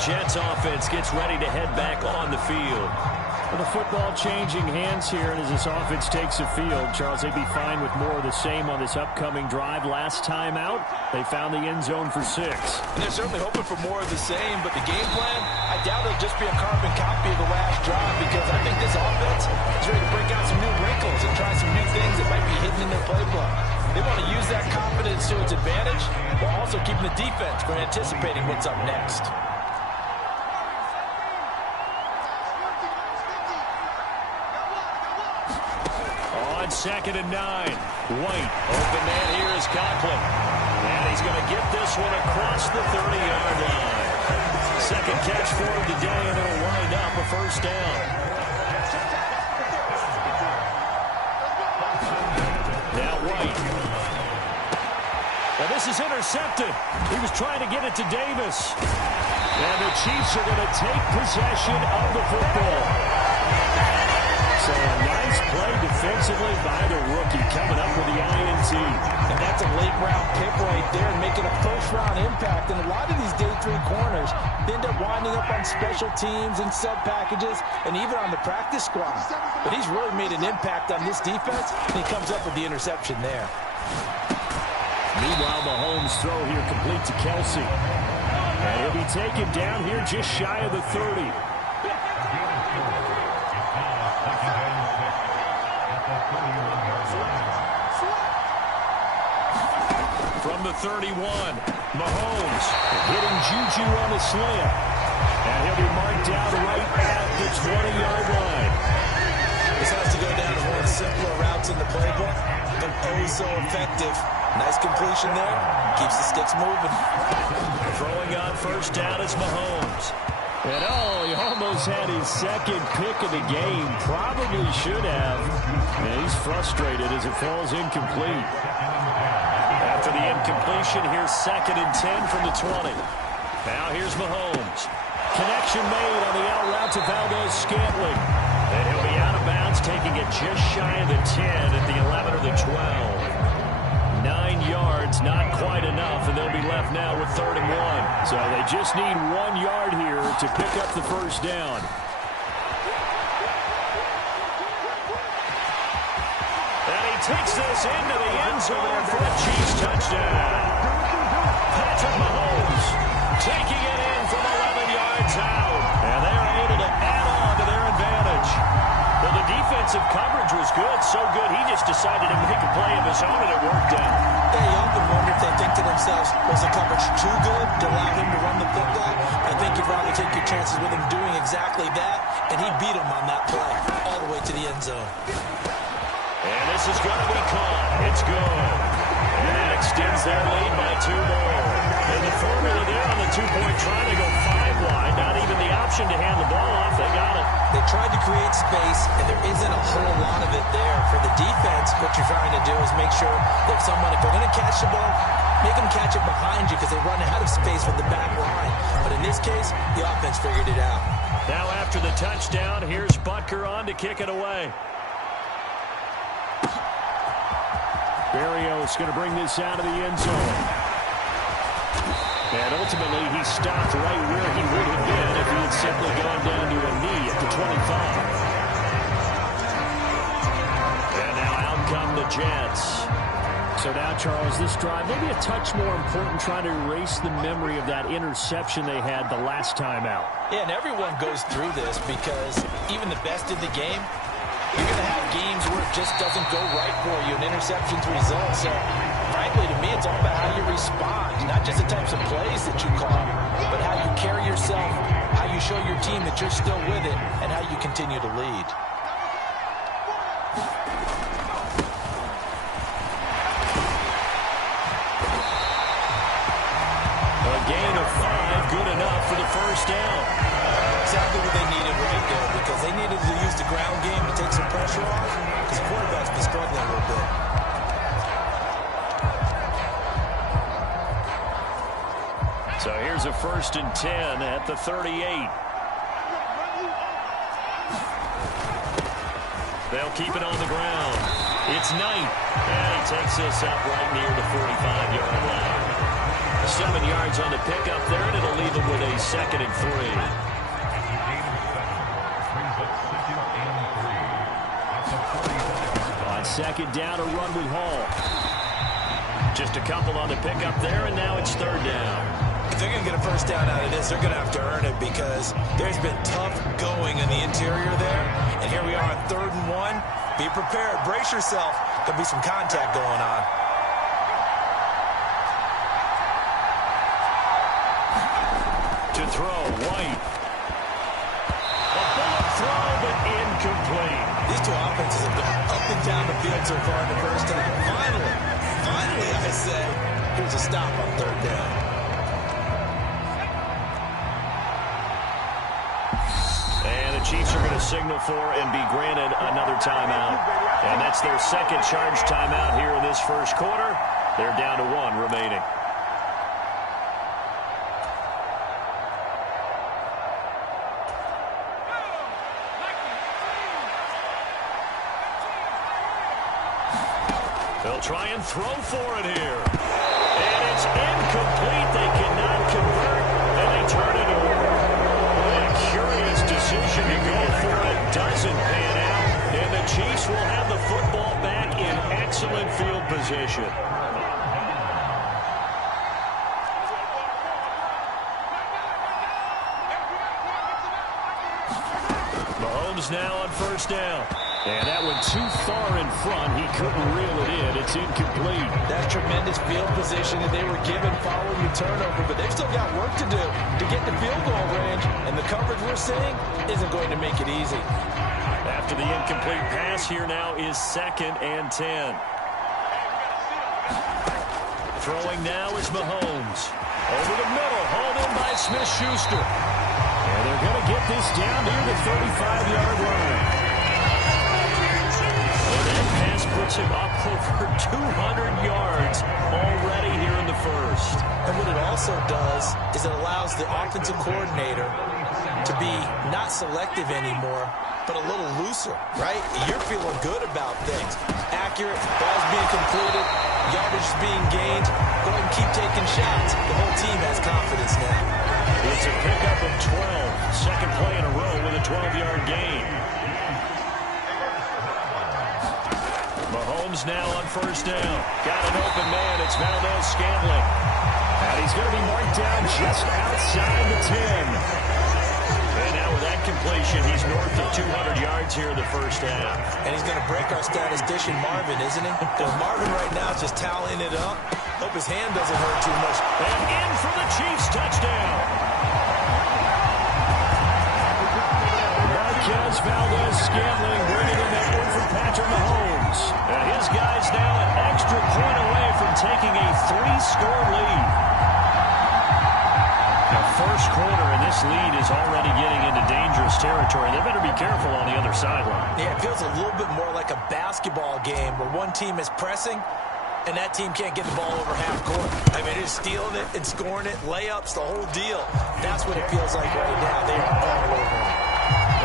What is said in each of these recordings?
Jets offense gets ready to head back on the field. Well, the football changing hands here, and as this offense takes the field, Charles, they'd be fine with more of the same on this upcoming drive. Last time out, they found the end zone for 6. And they're certainly hoping for more of the same, but the game plan, I doubt it'll just be a carbon copy of the last drive, because I think this offense is ready to break out some new wrinkles and try some new things that might be hidden in their playbook. They want to use that confidence to its advantage while also keeping the defense from anticipating what's up next. On 2nd and 9, White, open man here is Conklin. And he's going to get this one across the 30-yard line. Second catch for him today, and it'll wind up a first down. Now White. Well, this is intercepted. He was trying to get it to Davis. And the Chiefs are going to take possession of the football. So a nice play defensively by the rookie coming up with the INT. And that's a late-round pick right there and making a first-round impact. And a lot of these day 3 corners end up winding up on special teams and sub packages and even on the practice squad. But he's really made an impact on this defense, and he comes up with the interception there. Meanwhile, Mahomes' throw here complete to Kelsey. And he'll be taken down here just shy of the 30. From the 31, Mahomes hitting Juju on the slant. And he'll be marked down right at the 20-yard line. This has to go down as one of the simpler routes in the playbook, but oh so effective. Nice completion there. Keeps the sticks moving. Throwing on first down is Mahomes. And he almost had his second pick of the game. Probably should have. And he's frustrated as it falls incomplete. After the incompletion, here's 2nd and 10 from the 20. Now here's Mahomes. Connection made on the out route to Valdez-Scantling. And he'll be out of bounds, taking it just shy of the 10 at the 11 or the 12. 9 yards, not quite enough, and they'll be left now with 3rd and 1. So they just need 1 yard here to pick up the first down. And he takes this into the end zone for a Chiefs touchdown. Patrick Mahomes taking it in from 11 yards out. And they are able to add on to their advantage. Well, the defensive coverage was good, so good he just decided to make a play of his own, and it worked out. Yeah, you often wonder if they think to themselves, was the coverage too good to allow him to run the football? I think you'd rather take your chances with him doing exactly that, and he beat him on that play all the way to the end zone. And this is going to be caught. It's good. And that extends their lead by 2 more. And the formula there on the 2-point try to go 5 wide. Not even the option to hand the ball off. They got it. They tried to create space, and there isn't a whole lot of it there. For the defense, what you're trying to do is make sure that if they're going to catch the ball, make them catch it behind you because they run out of space with the back line. But in this case, the offense figured it out. Now after the touchdown, here's Butker on to kick it away. Berrios going to bring this out of the end zone. And ultimately, he stopped right where he would have been if he had simply gone down to a knee at the 25. And now out come the Jets. So now, Charles, this drive maybe a touch more important, trying to erase the memory of that interception they had the last time out. Yeah, and everyone goes through this because even the best in the game, you're going to have games where it just doesn't go right for you, and interceptions result. So, frankly, to me, it's all about how you respond, not just the types of plays that you call, but how you carry yourself, how you show your team that you're still with it, and how you continue to lead. A gain of 5, good enough for the first down. Exactly what they needed right there, because they needed to use the ground game to take some pressure off, because the quarterback's been struggling a little bit. So here's a 1st and 10 at the 38. They'll keep it on the ground. It's Knight, and he takes this up right near the 45-yard line. 7 yards yards on the pickup there, and it'll leave them with a 2nd and 3. On 2nd down, a run with Hall. Just a couple on the pickup there, and now it's 3rd down. If they're going to get a first down out of this, they're going to have to earn it because there's been tough going in the interior there. And here we are on 3rd and 1. Be prepared. Brace yourself. There'll be some contact going on. To throw, White. A bullet throw, but incomplete. These two offenses have gone up and down the field so far in the first half. Finally, I say, here's a stop on 3rd down. And the Chiefs are going to signal for and be granted another timeout. And that's their 2nd charge timeout here in this first quarter. They're down to 1 remaining. They'll try and throw for it here. And it's incomplete. They cannot convert, and they turn it over. A curious decision to go for it. Doesn't pan out. And the Chiefs will have the football back in excellent field position. Mahomes now on 1st down. And that one too far in front. He couldn't reel it in. It's incomplete. That's tremendous field position that they were given following the turnover, but they've still got work to do to get the field goal range, and the coverage we're seeing isn't going to make it easy. After the incomplete pass, here now is 2nd and 10. Throwing now is Mahomes. Over the middle, hauled in by Smith-Schuster. And they're going to get this down near the 35-yard line. And that pass puts him up over 200 yards already here in the first. And what it also does is it allows the offensive coordinator to be not selective anymore, but a little looser, right? You're feeling good about things. Accurate, balls being completed, yardage is being gained. Go ahead and keep taking shots. The whole team has confidence now. It's a pickup of 12. 2nd play in a row with a 12-yard gain. Mahomes now on 1st down. Got an open man. It's Valdez-Scantling. And he's going to be marked down just outside the 10. And now with that completion, he's north of 200 yards here in the first half. And he's going to break our statistician Marvin, isn't he? Because Marvin right now is just tallying it up. Hope his hand doesn't hurt too much. And in for the Chiefs touchdown. Marquez Valdez-Scantling bringing in that one for Patrick Mahomes. And his guys now an extra point away from taking a 3-score lead. The first quarter, and this lead is already getting into dangerous territory. They better be careful on the other sideline. Yeah, it feels a little bit more like a basketball game where one team is pressing and that team can't get the ball over half court. I mean, it's stealing it and scoring it, layups, the whole deal. That's what it feels like right now. They are all over it.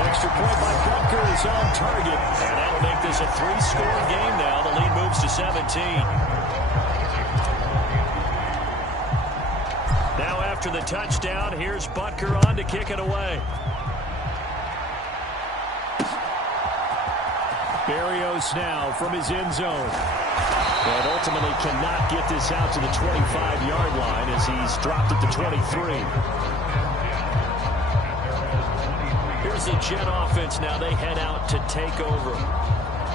Extra point by Butker is on target. And that'll make this a 3-score game now. The lead moves to 17. Now after the touchdown, here's Butker on to kick it away. Berrios now from his end zone. And ultimately cannot get this out to the 25-yard line as he's dropped at the 23. Here's the Jet offense now. They head out to take over.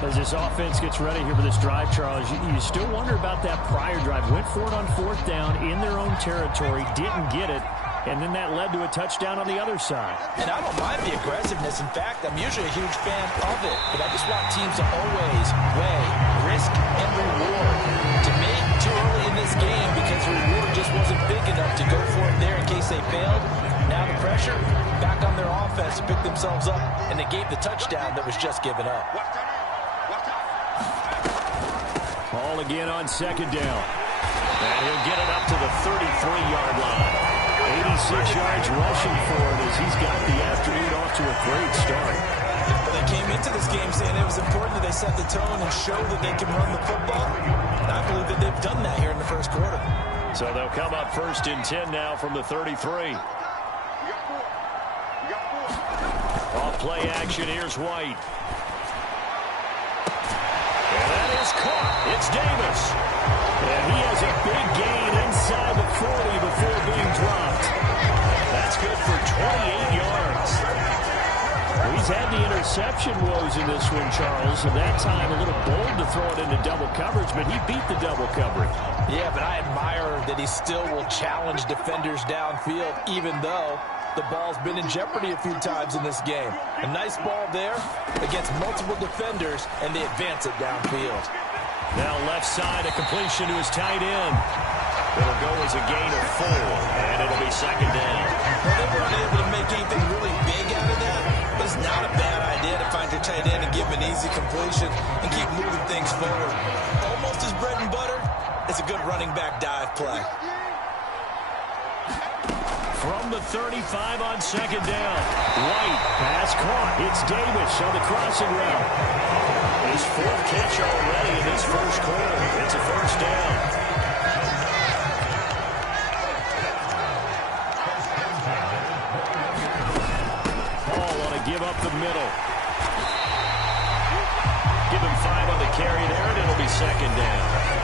As this offense gets ready here for this drive, Charles, you still wonder about that prior drive. Went for it on 4th down in their own territory, didn't get it, and then that led to a touchdown on the other side. And I don't mind the aggressiveness. In fact, I'm usually a huge fan of it, but I just want teams to always weigh risk and reward. To me, too early in this game because the reward just wasn't big enough to go for it there in case they failed. Now the pressure back on their offense to pick themselves up, and they gave the touchdown that was just given up. Ball again on 2nd down. And he'll get it up to the 33-yard line. 86 yards rushing for him as he's got the afternoon off to a great start. Well, they came into this game saying it was important that they set the tone and show that they can run the football. And I believe that they've done that here in the first quarter. So they'll come up 1st and 10 now from the 33. Off play action, here's White. And that is caught. It's Davis. And he has a big gain inside the 40 before being dropped. That's good for 28 yards. Well, he's had the interception woes in this one, Charles, and that time a little bold to throw it into double coverage, but he beat the double coverage. Yeah, but I admire that he still will challenge defenders downfield, even though the ball's been in jeopardy a few times in this game. A nice ball there against multiple defenders, and they advance it downfield. Now left side, a completion to his tight end. It'll go as a gain of 4, and it'll be 2nd down. Well, they weren't able to make anything really big out of that, but it's not a bad idea to find your tight end and give him an easy completion and keep moving things forward. Almost his bread and butter. It's a good running back dive play. From the 35 on 2nd down. White, pass caught. It's Davis on the crossing route. His 4th catch already in this first quarter. It's a 1st down. Ball on a give up the middle. Give him 5 on the carry there, and it'll be 2nd down.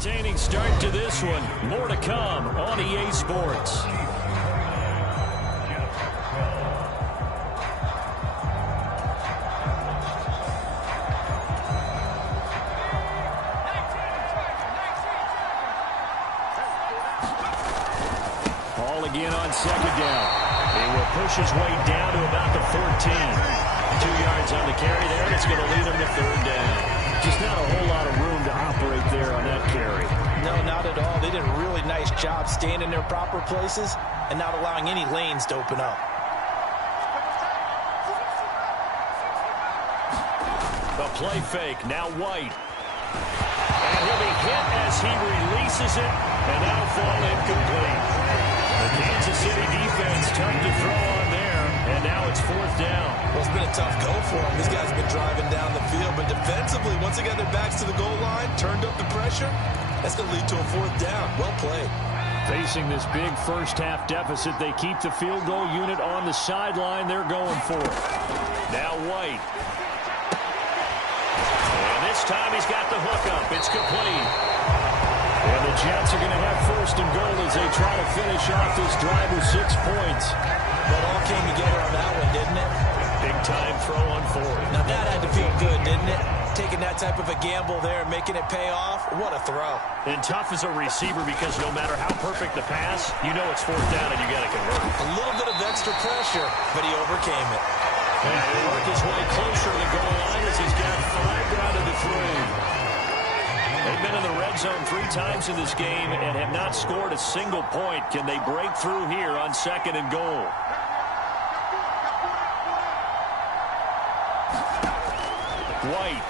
Entertaining start to this one. More to come on EA Sports. Ball again on second down. He will push his way down to about the 14. 2 yards on the carry there, and it's going to lead him to third down. Just not a whole lot of room to operate there on that carry. No, not at all. They did a really nice job staying in their proper places and not allowing any lanes to open up. The play fake, now White. And he'll be hit as he releases it, and that'll fall incomplete. The Kansas City defense tough to throw on there, and now it's fourth down. Well, it's been a tough go for them. These guys have been driving down the field, but defensively, once they got their backs to the goal line, turned up the pressure, that's going to lead to a fourth down. Well played. Facing this big first-half deficit, they keep the field goal unit on the sideline. They're going for it. Now White. And this time he's got the hookup. It's complete. And the Jets are going to have first and goal as they try to finish off this drive with 6 points. That all came together on that one, didn't it? Big-time throw on fourth. Now that had to feel good, didn't it? Taking that type of a gamble there and making it pay off. What a throw. And tough as a receiver because no matter how perfect the pass, you know it's fourth down and you got to convert. A little bit of extra pressure, but he overcame it. And he'll work his way closer to the goal line as he's got 5 down to the 3. They've been in the red zone 3 times in this game and have not scored a single point. Can they break through here on second and goal? White.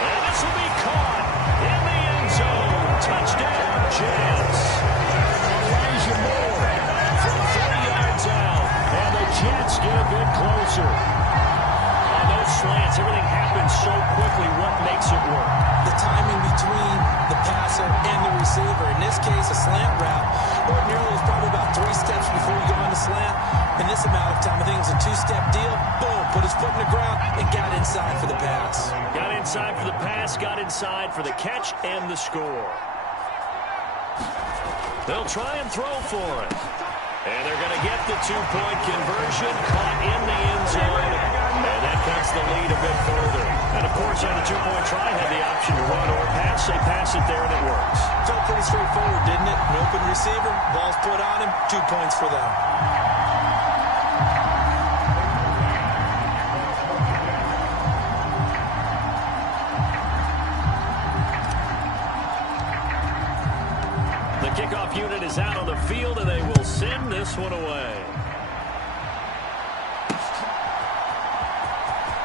And this will be caught in the end zone. Touchdown, Jets. Elijah Moore from 30 yards out. And the Jets get a bit closer. On those slants, everything happens so quickly. What makes it work? The timing between the passer and the receiver. In this case, a slant route. Ordinarily, it's probably about 3 steps before you go on the slant. In this amount of time, I think it was a 2-step deal. Boom, put his foot in the ground and got inside for the pass. Got inside for the pass, got inside for the catch and the score. They'll try and throw for it. And they're going to get the 2-point conversion, caught in the end zone. And that cuts the lead a bit further. And, of course, on the 2-point try, had the option to run or pass. They pass it there, and it works. Felt pretty straightforward, didn't it? An open receiver, ball's put on him, 2 points for them. The kickoff unit is out on the field, and they will send this one away.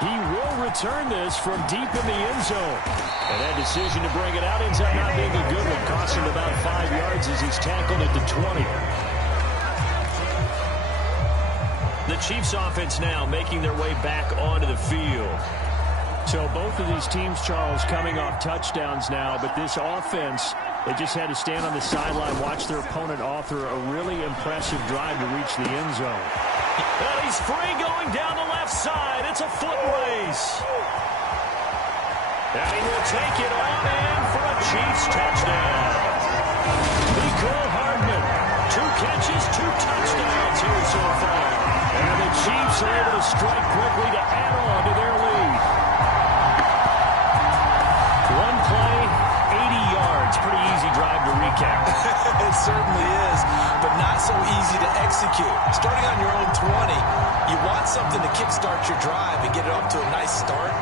He will return this from deep in the end zone. And that decision to bring it out ends up not being a good one. Cost him about 5 yards as he's tackled at the 20. The Chiefs offense now making their way back onto the field. So both of these teams, Charles, coming off touchdowns now, but this offense, they just had to stand on the sideline, watch their opponent author a really impressive drive to reach the end zone. And he's free going down the left side. It's a foot race. And he will take it on in for a Chiefs touchdown. Nicole Hardman, 2 catches, 2 touchdowns here so far. And the Chiefs are able to strike quickly to add on to their lead. 1 play, 80 yards. Pretty easy drive to recap. It certainly is, but not so easy to execute. Starting on your own 20, you want something to kickstart your drive and get it up to a nice start.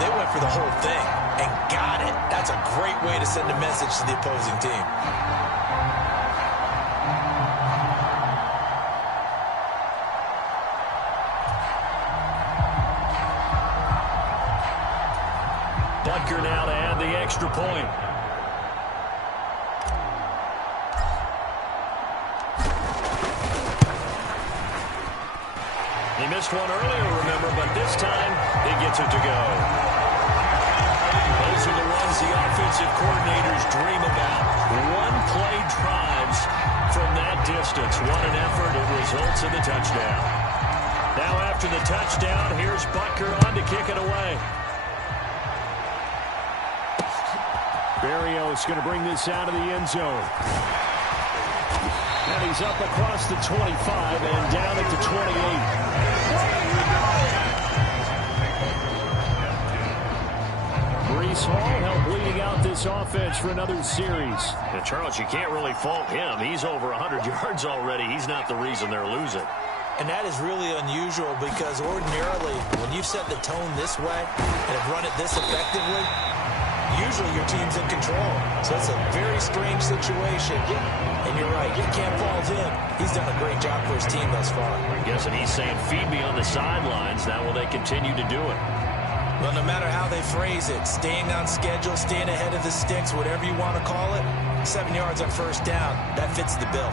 They went for the whole thing and got it. That's a great way to send a message to the opposing team. Butker now to add the extra point. He missed one earlier, remember, but this time he gets it to go. Those are the runs the offensive coordinators dream about. 1-play drives from that distance. What an effort. It results in the touchdown. Now after the touchdown, here's Butker on to kick it away. Berrios going to bring this out of the end zone. And he's up across the 25 and down at the 28. Breece Hall helped leading out this offense for another series. And Charles, you can't really fault him. He's over 100 yards already. He's not the reason they're losing. And that is really unusual because ordinarily, when you've set the tone this way and have run it this effectively, usually your team's in control. So it's a very strange situation. And you're right, you can't fault him. He's done a great job for his team thus far. I'm guessing he's saying, feed me on the sidelines. Now will they continue to do it? Well, no matter how they phrase it, staying on schedule, staying ahead of the sticks, whatever you want to call it, 7 yards on first down, that fits the bill.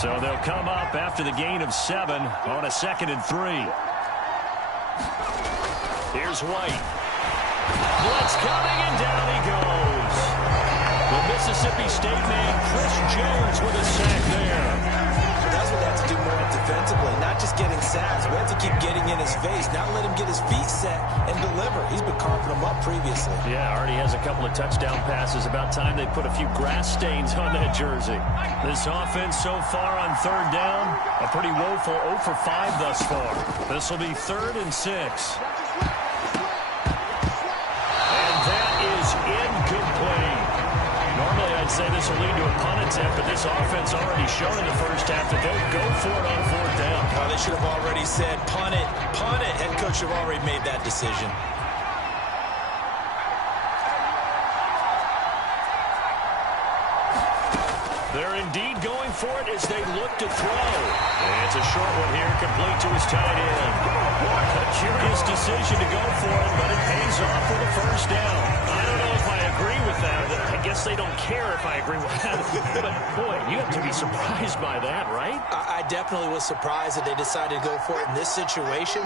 So they'll come up after the gain of 7 on a 2nd and 3. Here's White. Blitz coming, and down he goes. The Mississippi State man, Chris Jones, with a sack there. That's what they have to do more defensively, not just getting sacks. We have to keep getting in his face, not let him get his feet set and deliver. He's been carving them up previously. Yeah, already has a couple of touchdown passes. About time they put a few grass stains on that jersey. This offense so far on 3rd down, a pretty woeful 0 for 5 thus far. This will be 3rd and 6. And that is incomplete. Normally, I'd say this will lead to a punt attempt, but this offense already shown in the first half that they'll go for it on 4th down. Oh, they should have already said, punt it, punt it. Head coach should have already made that decision. They're indeed going for it as they look to throw. And it's a short one here, complete to his tight end. A curious decision to go for it, but it pays off for the first down. I don't know if I agree with that. I guess they don't care if I agree with that. But, boy, you have to be surprised by that, right? I definitely was surprised that they decided to go for it in this situation.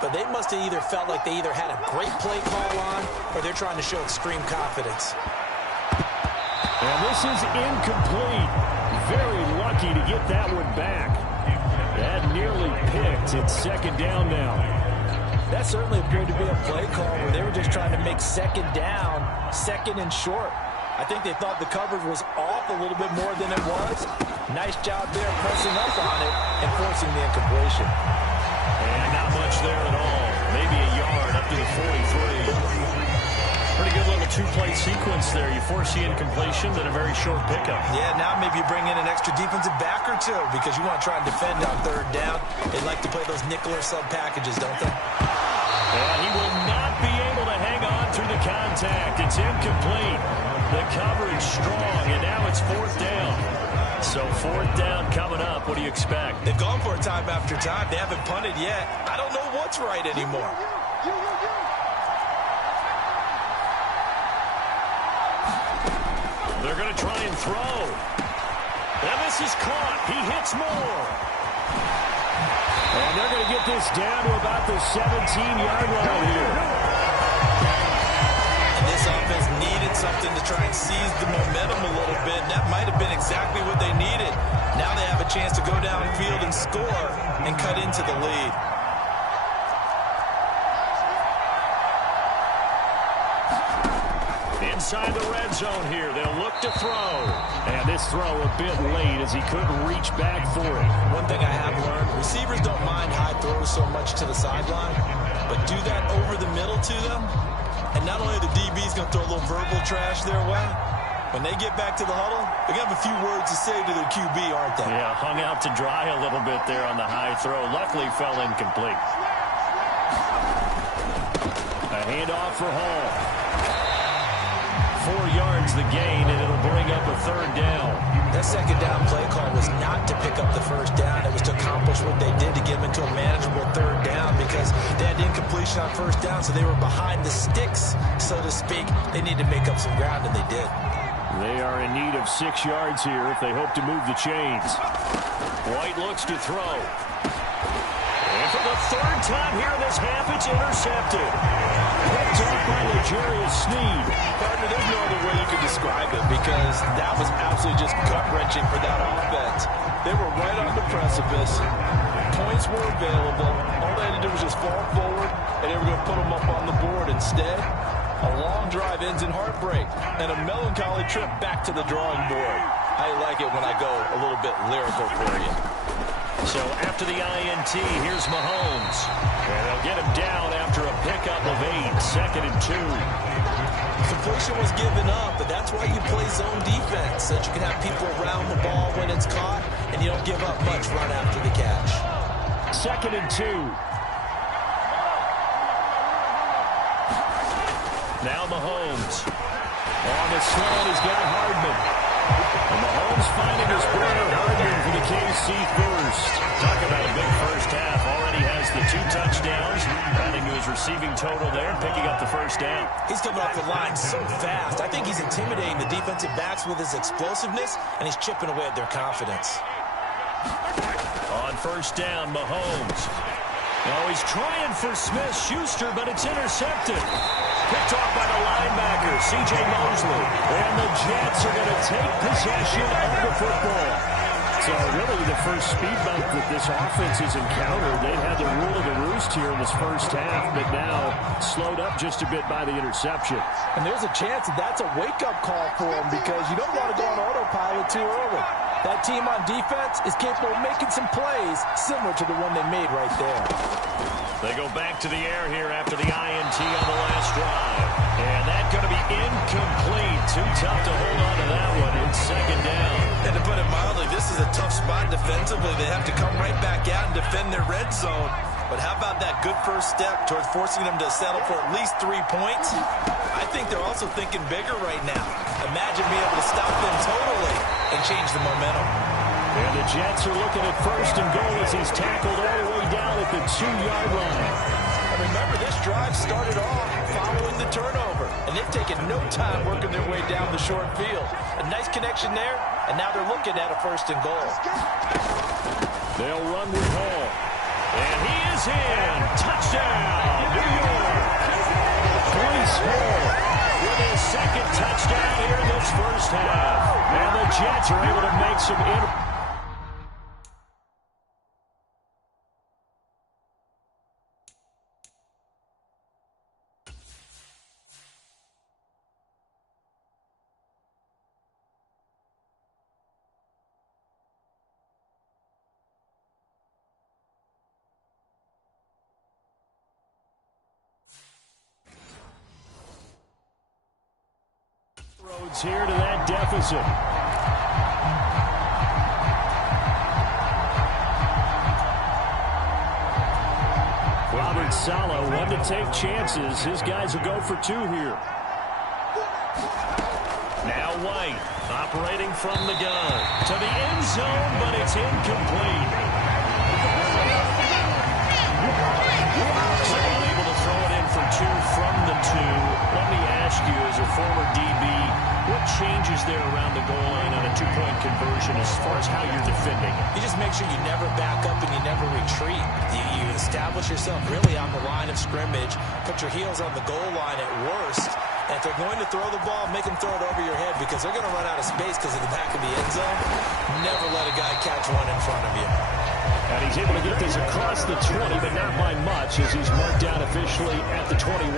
But they must have either felt like they either had a great play call on or they're trying to show extreme confidence. And this is incomplete. Very lucky to get that one back. That nearly picked. It's 2nd down now. That certainly appeared to be a play call where they were just trying to make 2nd down, 2nd and short. I think they thought the coverage was off a little bit more than it was. Nice job there pressing up on it and forcing the incompletion. And not much there at all. Maybe a yard up to the 43. Pretty good little 2-play sequence there. You force the incompletion, then a very short pickup. Yeah, now maybe you bring in an extra defensive back or two because you want to try and defend on 3rd down. They like to play those nickel or sub packages, don't they? And he will not be able to hang on through the contact. It's incomplete. The coverage strong, and now it's 4th down. So 4th down coming up. What do you expect? They've gone for it time after time. They haven't punted yet. I don't know what's right anymore. They're going to try and throw. And this is caught. He hits more. And they're going to get this down to about the 17-yard line here. And this offense needed something to try and seize the momentum a little bit. And that might have been exactly what they needed. Now they have a chance to go downfield and score and cut into the lead. Inside the red zone here. They'll look to throw. And this throw a bit late as he couldn't reach back for it. One thing I have learned, receivers don't mind high throws so much to the sideline, but do that over the middle to them, and not only are the DBs going to throw a little verbal trash their way, when they get back to the huddle, they're going to have a few words to say to their QB, aren't they? Yeah, hung out to dry a little bit there on the high throw. Luckily fell incomplete. A handoff for Hall. 4 yards the gain, and it'll bring up a 3rd down. That 2nd down play call was not to pick up the 1st down. It was to accomplish what they did to get them into a manageable 3rd down because they had incompletion on 1st down, so they were behind the sticks, so to speak. They needed to make up some ground, and they did. They are in need of 6 yards here if they hope to move the chains. White looks to throw. And for the 3rd time here in this half, it's intercepted. Picked off by L'Jarius Sneed. Partner, there's no other way you could describe it because that was absolutely just gut-wrenching for that offense. They were right on the precipice. Points were available. All they had to do was just fall forward, and they were going to put them up on the board. Instead, A long drive ends in heartbreak and a melancholy trip back to the drawing board. I like it when I go a little bit lyrical for you. So after the INT, here's Mahomes. And they'll get him down after a pickup of 8, 2nd and 2. Completion was given up, but that's why you play zone defense, so that you can have people around the ball when it's caught, and you don't give up much run after the catch. 2nd and 2. Now Mahomes. On the slant, he's got Hardman. And Mahomes finding his corner. Hardman for the KC first. Talk about a big first half. Already has the 2 touchdowns. Adding to his receiving total there, picking up the first down. He's coming off the line so fast. I think he's intimidating the defensive backs with his explosiveness, and he's chipping away at their confidence. On first down, Mahomes. Oh, he's trying for Smith-Schuster, but it's intercepted. Picked off by the linebacker, C.J. Mosley. And the Jets are going to take possession of the football. So really the first speed bump that this offense has encountered. They had the rule of the roost here in this first half, but now slowed up just a bit by the interception. And there's a chance that that's a wake-up call for them, because you don't want to go on autopilot too early. That team on defense is capable of making some plays similar to the one they made right there. They go back to the air here after the INT on the last drive. And that's going to be incomplete. Too tough to hold on to that one. It's 2nd down. And to put it mildly, this is a tough spot defensively. They have to come right back out and defend their red zone. But how about that good first step towards forcing them to settle for at least 3 points? I think they're also thinking bigger right now. Imagine being able to stop them totally and change the momentum. And the Jets are looking at 1st and goal as he's tackled all the way down at the 2-yard line. And remember, this drive started off following the turnover, and they've taken no time working their way down the short field. A nice connection there, and now they're looking at a 1st and goal. They'll run with Hall. And he is in. Touchdown, New York. Breece Hall with his 2nd touchdown here in this first half. And the Jets are able to make some roads here to that deficit. Robert Saleh, one to take chances. His guys will go for 2 here. Now White, operating from the gun. To the end zone, but it's incomplete. So unable to throw it in for 2 from the 2. Let me ask you, as a former DB, what changes there around the goal line on a 2-point conversion as far as how you're defending it? You just make sure you never back up and you never retreat. You establish yourself really on the line of scrimmage, put your heels on the goal line at worst, and if they're going to throw the ball, make them throw it over your head, because they're going to run out of space because of the back of the end zone. Never let a guy catch one in front of you. And he's able to get this across the 20, but not by much, as he's marked down officially at the 21.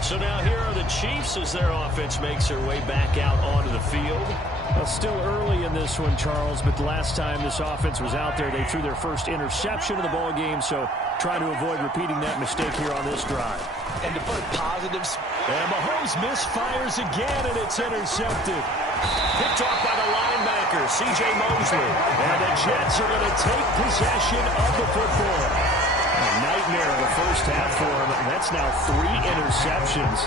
So now here are the Chiefs as their offense makes their way back out onto the field. Well, still early in this one, Charles, but the last time this offense was out there, they threw their first interception of the ball game, so trying to avoid repeating that mistake here on this drive. And to put positives. And Mahomes misfires again, and it's intercepted. Picked off by the linebacker, C.J. Mosley. And the Jets are going to take possession of the football. A nightmare of the first half for him, and that's now 3 interceptions.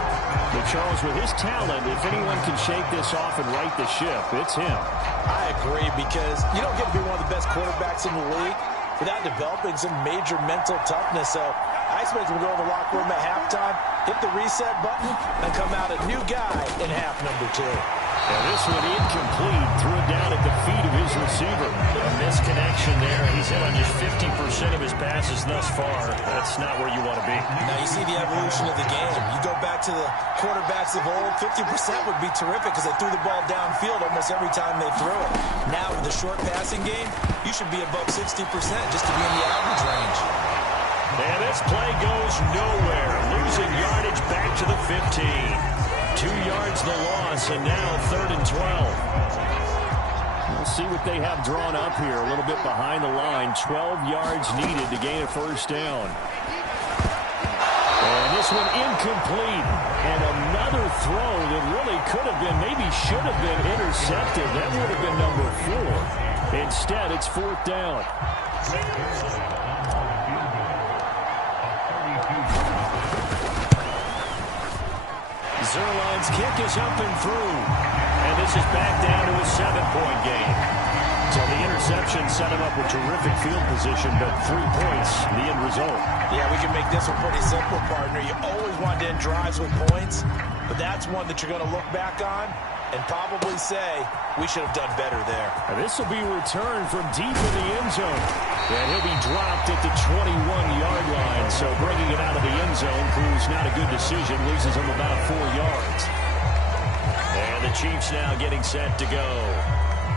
But Charles, with his talent, if anyone can shake this off and right the ship, it's him. I agree, because you don't get to be one of the best quarterbacks in the league without developing some major mental toughness. So I expect him to go in the locker room at halftime, hit the reset button, and come out a new guy in half number 2. And this one incomplete. Threw it down at the feet of his receiver. A misconnection there. He's hit on just 50% of his passes thus far. That's not where you want to be. Now you see the evolution of the game. You go back to the quarterbacks of old, 50% would be terrific because they threw the ball downfield almost every time they threw it. Now with the short passing game, you should be above 60% just to be in the average range. And this play goes nowhere. Losing yardage back to the 15. 2 yards the loss, and now 3rd and 12. We'll see what they have drawn up here. A little bit behind the line. 12 yards needed to gain a first down. And this one incomplete. And another throw that really could have been, maybe should have been intercepted. That would have been number 4. Instead, it's 4th down. Zerline's kick is up and through. And this is back down to a 7-point game. So the interception set him up with terrific field position, but 3 points, the end result. Yeah, we can make this one pretty simple, partner. You always want to end drives with points, but that's one that you're going to look back on and probably say, we should have done better there. And this will be returned from deep in the end zone. And he'll be dropped at the 21-yard line. So bringing it out of the end zone proves not a good decision. Loses him about 4 yards. And the Chiefs now getting set to go.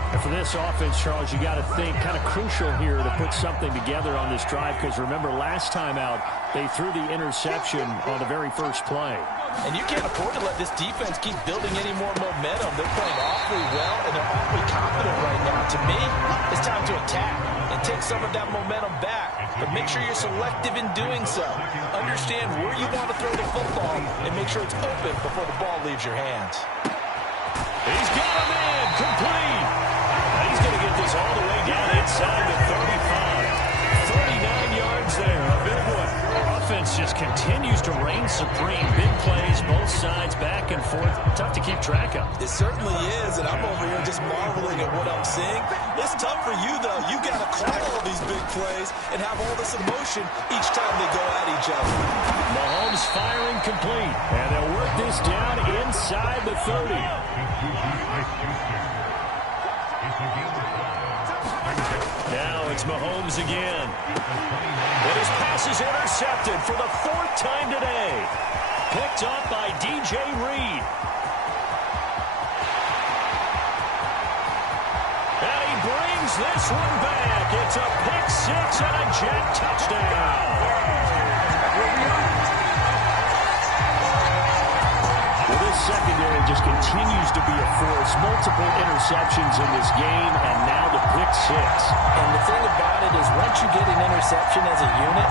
And for this offense, Charles, you got to think kind of crucial here to put something together on this drive, because remember last time out they threw the interception on the very first play. And you can't afford to let this defense keep building any more momentum. They're playing awfully well, and they're awfully confident right now. To me, it's time to attack and take some of that momentum back. But make sure you're selective in doing so. Understand where you want to throw the football and make sure it's open before the ball leaves your hands. He's got him in, complete. He's going to get this all the way down inside the 35. 39 yards there, a big one. Our offense just continues to reign supreme. Big plays, both sides, back and forth. Tough to keep track of. It certainly is, and I'm over here just marveling at what I'm seeing. It's tough for you, though. You got to call all these big plays and have all this emotion each time they go at each other. Mahomes firing complete, and they'll work this down inside the 30. Now it's Mahomes again. And his pass is intercepted for the 4th time today. Picked up by DJ Reed. And he brings this one back. It's a pick 6 and a jet touchdown. Well, this secondary just continues to be a force. Multiple interceptions in this game, and now the pick 6. And the thing about it is once you get an interception as a unit,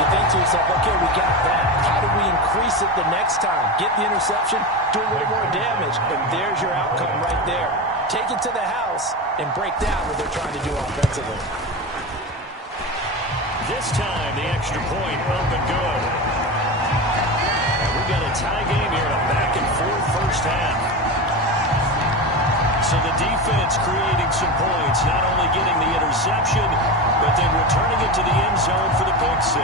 you think to yourself, okay, we got that. How do we increase it the next time? Get the interception, do a little more damage, and there's your outcome right there. Take it to the house and break down what they're trying to do offensively. This time, the extra point up and good. And we've got a tie game here, a back-and-forth first half. So the defense creating some points, not only getting the interception, but then returning it to the end zone for the pick 6.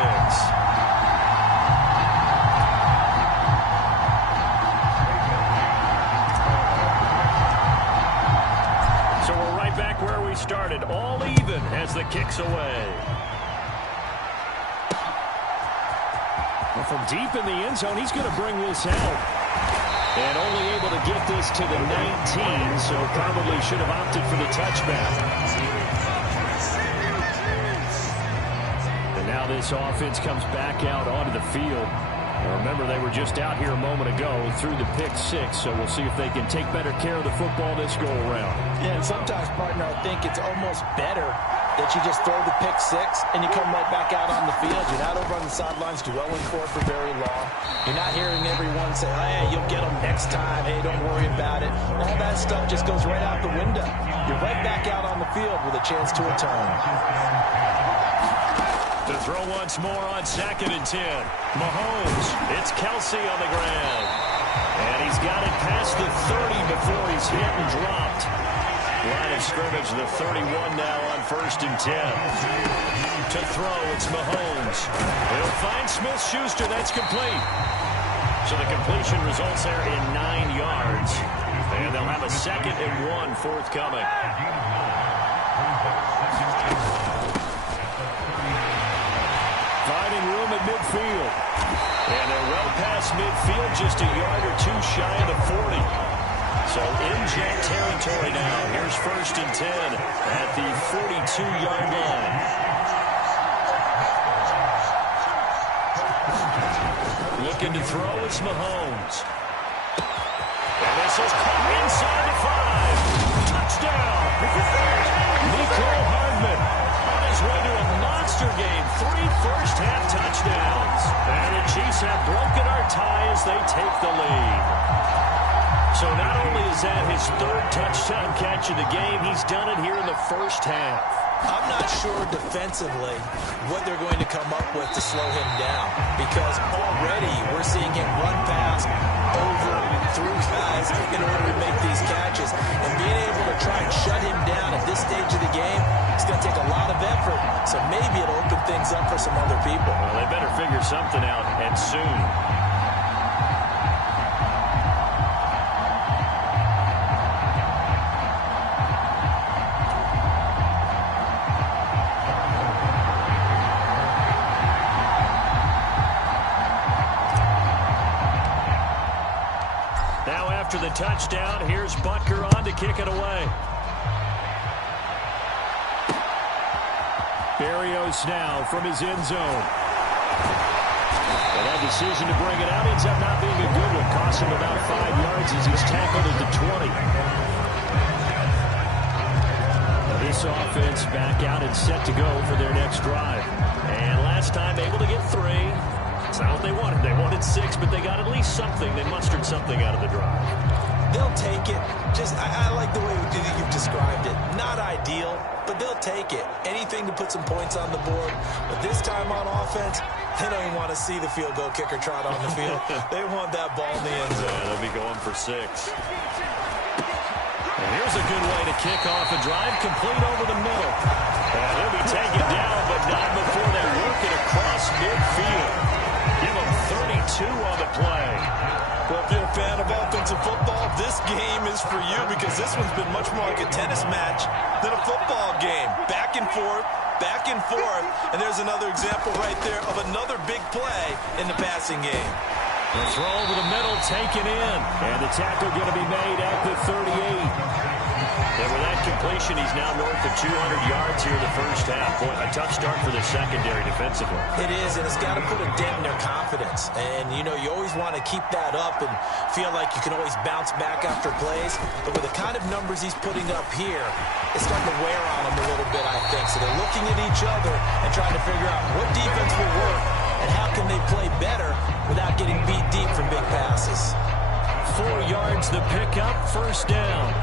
So we're right back where we started, all even as the kick's away. Well, from deep in the end zone, he's going to bring this out. And only able to get this to the 19, so probably should have opted for the touchback. And now this offense comes back out onto the field. And remember, they were just out here a moment ago through the pick 6, so we'll see if they can take better care of the football this go-around. Yeah, and sometimes, partner, I think it's almost better that you just throw the pick 6 and you come right back out on the field. You're not over on the sidelines dwelling for it for very long. You're not hearing everyone say, hey, you'll get them next time. Hey, don't worry about it. All that stuff just goes right out the window. You're right back out on the field with a chance to return. To throw once more on 2nd and 10. Mahomes, it's Kelsey on the ground. And he's got it past the 30 before he's hit and dropped. Line of scrimmage, the 31 now on 1st and 10. To throw, it's Mahomes. He'll find Smith-Schuster. That's complete. So the completion results there in 9 yards. And they'll have a 2nd and 1 forthcoming. Finding room at midfield. And they're well past midfield, just a yard or 2 shy of the 40. So in jet territory now. Here's 1st and 10 at the 42-yard line. Looking to throw is Mahomes. And this is caught inside the 5. Touchdown. Nicole Hardman on his way to a monster game. 3 first-half touchdowns. And the Chiefs have broken our tie as they take the lead. So not only is that his 3rd touchdown catch of the game, he's done it here in the first half. I'm not sure defensively what they're going to come up with to slow him down, because already we're seeing him run past, over, through guys in order to make these catches. And being able to try and shut him down at this stage of the game, it's going to take a lot of effort. So maybe it'll open things up for some other people. Well, they better figure something out, and soon. After the touchdown, here's Butker on to kick it away. Berrios now from his end zone. And that decision to bring it out ends up not being a good one. Cost him about 5 yards as he's tackled at the 20. This offense back out and set to go for their next drive. And last time able to get 3. That's not what they wanted. They wanted 6, but they got at least something. They mustered something out of the drive. They'll take it. I like the way you've described it. Not ideal, but they'll take it. Anything to put some points on the board. But this time on offense, they don't even want to see the field goal kicker trot on the field. They want that ball in the end zone. Yeah, they'll be going for 6. And here's a good way to kick off a drive, complete over the middle. And he'll be taken down, but not before they work it across midfield. Give him 32 on the play. Well, if you're a fan of offensive football, this game is for you, because this one's been much more like a tennis match than a football game. Back and forth, and there's another example right there of another big play in the passing game. The throw over the middle, taken in, and the tackle going to be made at the 38. And with that completion, he's now north of 200 yards here in the first half. Boy, a tough start for the secondary defensively. It is, and it's got to put a dent in their confidence. And, you know, you always want to keep that up and feel like you can always bounce back after plays. But with the kind of numbers he's putting up here, it's starting to wear on them a little bit, I think. So they're looking at each other and trying to figure out what defense will work and how can they play better without getting beat deep from big passes. 4 yards the pickup, first down.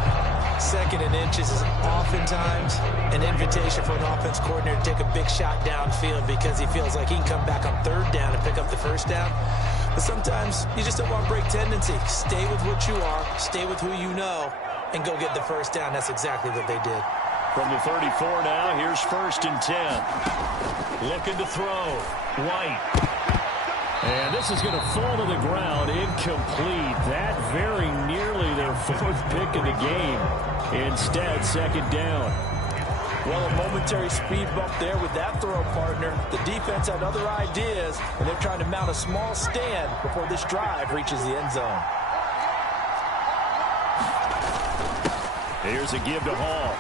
2nd and inches is oftentimes an invitation for an offense coordinator to take a big shot downfield because he feels like he can come back on 3rd down and pick up the first down. But sometimes you just don't want to break tendency. Stay with what you are, stay with who you know, and go get the first down. That's exactly what they did. From the 34 now, here's 1st and 10. Looking to throw. White. And this is going to fall to the ground, incomplete. That very nearly their 4th pick of the game. Instead, 2nd down. Well, a momentary speed bump there with that throw partner. The defense had other ideas, and they're trying to mount a small stand before this drive reaches the end zone. Here's a give to Hall.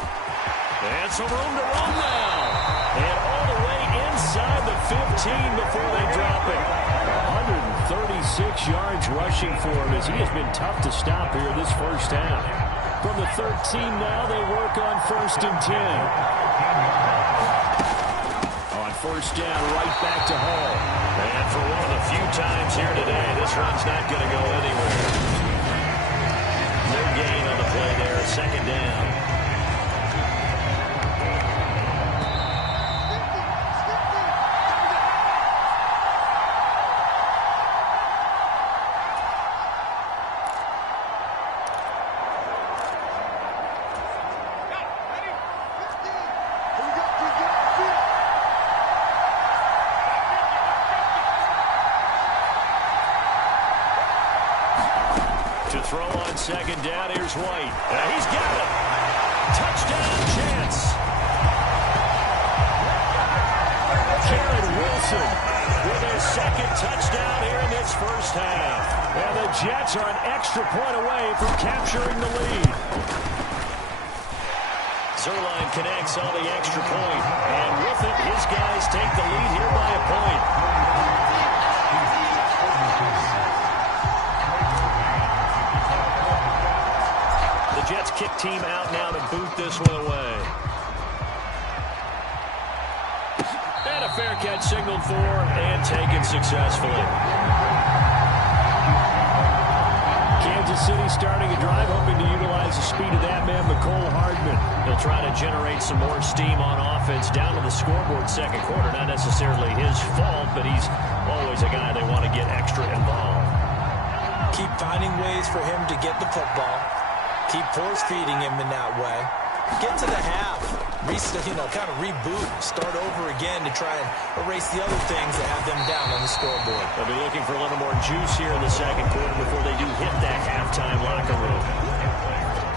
And some room to run now. And all the way inside the 15 before they drop it. 136 yards rushing for him as he has been tough to stop here this first half. From the 13 now, they work on 1st and 10. On 1st down, right back to Hall. And for one of the few times here today, this run's not going to go anywhere. No gain on the play there, 2nd down. To throw on 2nd down, here's White. He's got it. Touchdown chance. Karen Wilson with their 2nd touchdown here in this first half. And the Jets are an extra point away from capturing the lead. Zerline connects on the extra point. And with it, his guys take the lead here by a point. The Jets kick team out now to boot this one away. And a fair catch signaled for and taken successfully. Kansas City starting a drive, hoping to utilize the speed of that man, Mecole Hardman. He'll try to generate some more steam on offense down to the scoreboard second quarter. Not necessarily his fault, but he's always a guy they want to get extra involved. Keep finding ways for him to get the football. Keep force-feeding him in that way. Get to the half. Kind of reboot. Start over again to try and erase the other things that have them down on the scoreboard. They'll be looking for a little more juice here in the second quarter before they do hit that halftime locker room.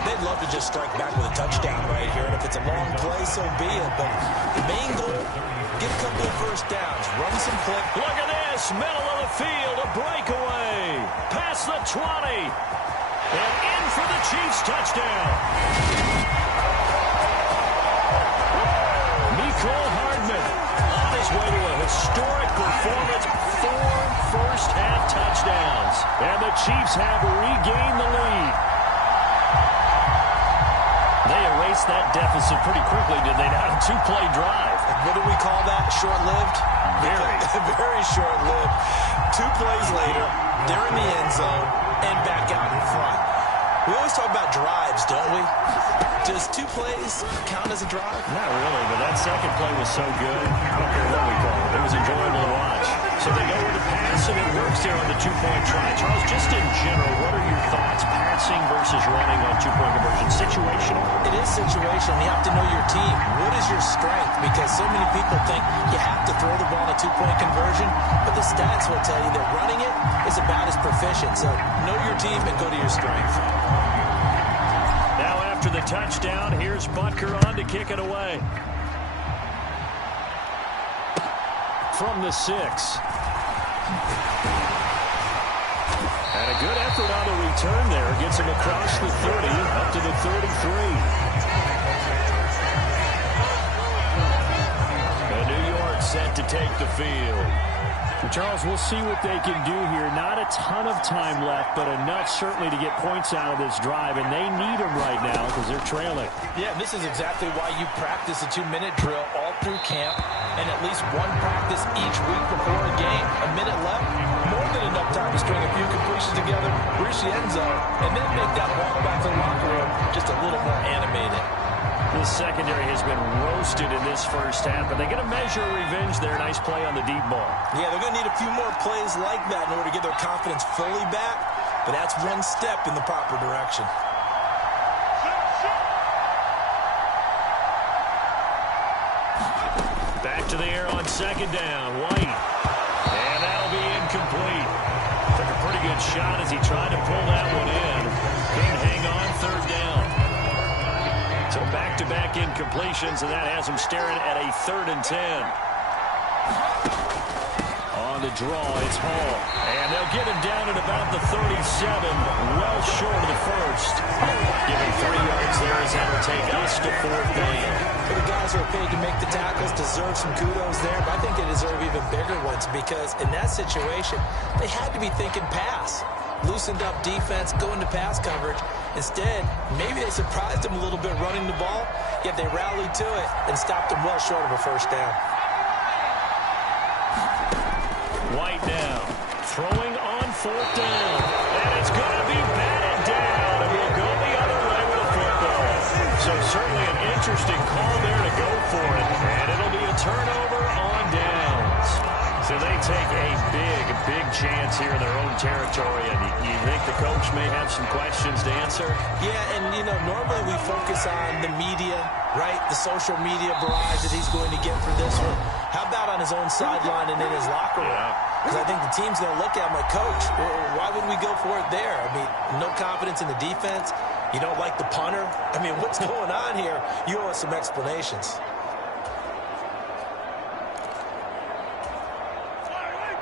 They'd love to just strike back with a touchdown right here, and if it's a long play, so be it. But the main goal, get a couple of first downs, run some play. Look at this, middle of the field, a breakaway. Past the 20. And in for the Chiefs touchdown. Mecole Hardman on his way to a historic performance. 4 first-half touchdowns. And the Chiefs have regained the lead. They erased that deficit pretty quickly, did they not? A 2-play drive. What do we call that? Short-lived? Very. Very short-lived. 2 plays later, they're in the end zone and back out in front. We always talk about drives, don't we? Does 2 plays count as a drive? Not really, but that second play was so good. I don't care what we call it. It was enjoyable to watch. So they go with the pass, and it works there on the 2-point try. Charles, just in general, what are your thoughts, passing versus running on 2-point conversion? Situational? It is situational. You have to know your team. What is your strength? Because so many people think you have to throw the ball in a 2-point conversion, but the stats will tell you that running it is about as proficient. So know your team and go to your strength. Now after the touchdown, here's Butker on to kick it away. From the 6. And a good effort on the return there. Gets him across the 30, up to the 33. And New York set to take the field. Charles, we'll see what they can do here. Not a ton of time left, but enough certainly to get points out of this drive, and they need them right now because they're trailing. Yeah, this is exactly why you practice a 2-minute drill all through camp and at least one practice each week before a game. A minute left, more than enough time to string a few completions together, reach the end zone, and then make that walk back to the locker room just a little more animated. This secondary has been roasted in this first half, but they get a measure of revenge there. Nice play on the deep ball. Yeah, they're going to need a few more plays like that in order to get their confidence fully back, but that's one step in the proper direction. Back to the air on second down. White. And that'll be incomplete. Took a pretty good shot as he tried to pull that one in. Couldn't hang on third down. So back-to-back incompletions, and that has him staring at a 3rd and 10. On the draw, it's Hall. And they'll get him down at about the 37, well short of the first. Giving 3 yards there as that'll take us to 4th down. The guys who are paid to make the tackles deserve some kudos there, but I think they deserve even bigger ones because in that situation, they had to be thinking pass. Loosened up defense, going to pass coverage. Instead, maybe they surprised him a little bit running the ball, yet they rallied to it and stopped him well short of a first down. White now, throwing on 4th down, and it's going to be batted down, and we'll go the other way with a football. So certainly an interesting call there to go for it, and it'll be a turnover on downs. So they take a big chance here in their own territory, and you think the coach may have some questions to answer? Yeah, and, normally we focus on the media, right? The social media barrage that he's going to get for this one. How about on his own sideline and in his locker room? Because I think the team's going to look at him like, Coach, why would we go for it there? I mean, no confidence in the defense. You don't like the punter. I mean, what's going on here? You owe us some explanations.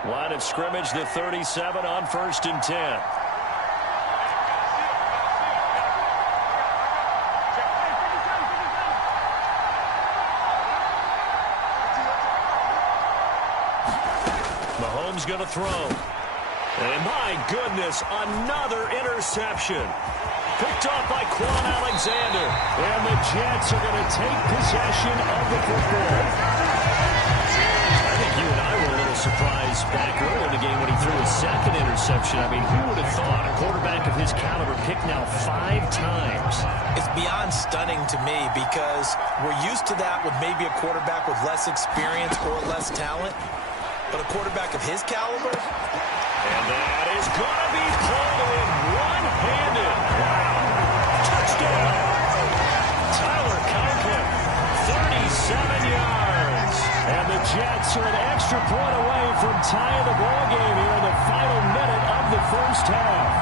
Line of scrimmage, the 37 on 1st and 10. Mahomes going to throw. And my goodness, another interception. Picked off by Quan Alexander. And the Jets are going to take possession of the football. I think you and I were a little surprised back early in the game when he threw his second interception. I mean, who would have thought a quarterback of his caliber picked now 5 times? It's beyond stunning to me because we're used to that with maybe a quarterback with less experience or less talent. But a quarterback of his caliber? And that is going to be pulled in one-handed. Wow. Touchdown. Tyler Conklin, 37 yards. And the Jets are an extra point away from tying the ball game here in the final minute of the first half.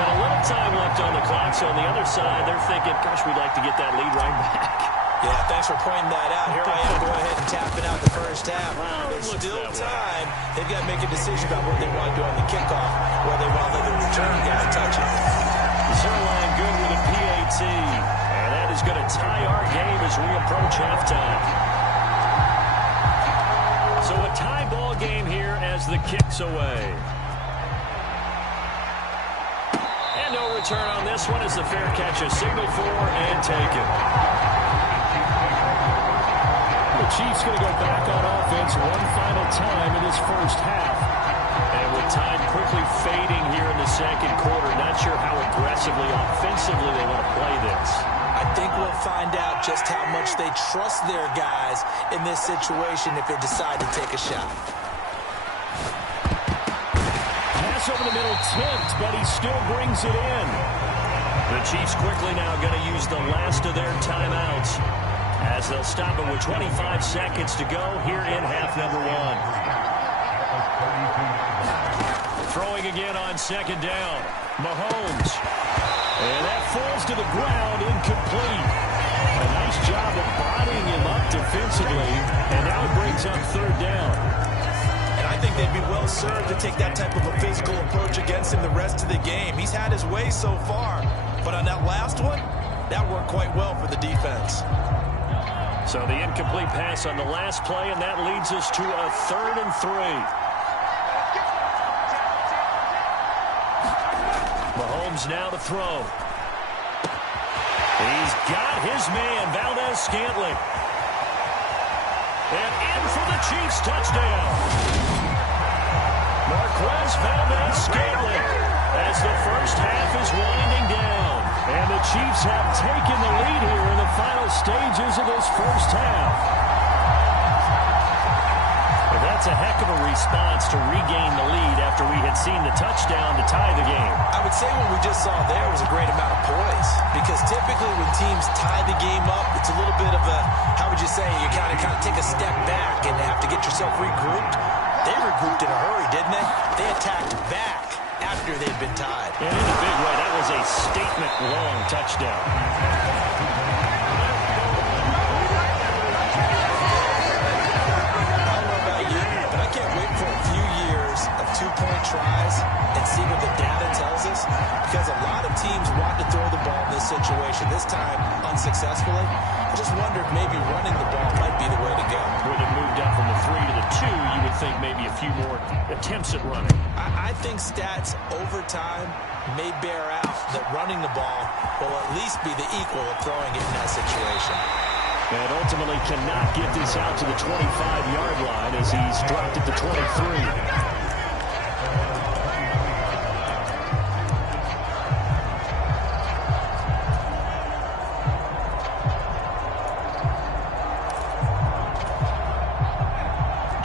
Got a little time left on the clock, so on the other side, they're thinking, gosh, we'd like to get that lead right back. Yeah, thanks for pointing that out. Here I am, go ahead and tapping out the first half. Well, there's still time. They've got to make a decision about what they want to do on the kickoff, where they want to let the return guy touch it. Zerline good with a PAT. And that is going to tie our game as we approach halftime. So a tie ball game here as the kick's away. And no return on this one as the fair catch is signaled for and taken. The Chiefs going to go back on offense one final time in this first half. And with time quickly fading here in the second quarter, not sure how aggressively, offensively they want to play this. I think we'll find out just how much they trust their guys in this situation if they decide to take a shot. Pass over the middle tipped, but he still brings it in. The Chiefs quickly now going to use the last of their timeouts, as they'll stop it with 25 seconds to go here in half number 1. Throwing again on second down. Mahomes. And that falls to the ground, incomplete. A nice job of bodying him up defensively, and now it brings up third down. And I think they'd be well served to take that type of a physical approach against him the rest of the game. He's had his way so far, but on that last one, that worked quite well for the defense. So the incomplete pass on the last play, and that leads us to a 3rd and 3. Mahomes now to throw. He's got his man, Valdez-Scantling. And in for the Chiefs touchdown. Marquez Valdez-Scantling as the first half is winding down. And the Chiefs have taken the lead here in the final stages of this first half. And that's a heck of a response to regain the lead after we had seen the touchdown to tie the game. I would say what we just saw there was a great amount of poise, because typically when teams tie the game up, it's a little bit of a, how would you say, you kind of take a step back and have to get yourself regrouped. They regrouped in a hurry, didn't they? They attacked back after they'd been tied. And in a big way, that was a statement-long touchdown. I don't know about you, but I can't wait for a few years of 2-point tries and see what the data tells us, because a lot of teams want to throw the ball in this situation, this time unsuccessfully. I just wonder if maybe running the ball might be the way to go. With it moved up from the 3 to the 2, you would think maybe a few more attempts at running. I think stats over time may bear out that running the ball will at least be the equal of throwing it in that situation. And ultimately cannot get this out to the 25-yard line as he's dropped at the 23.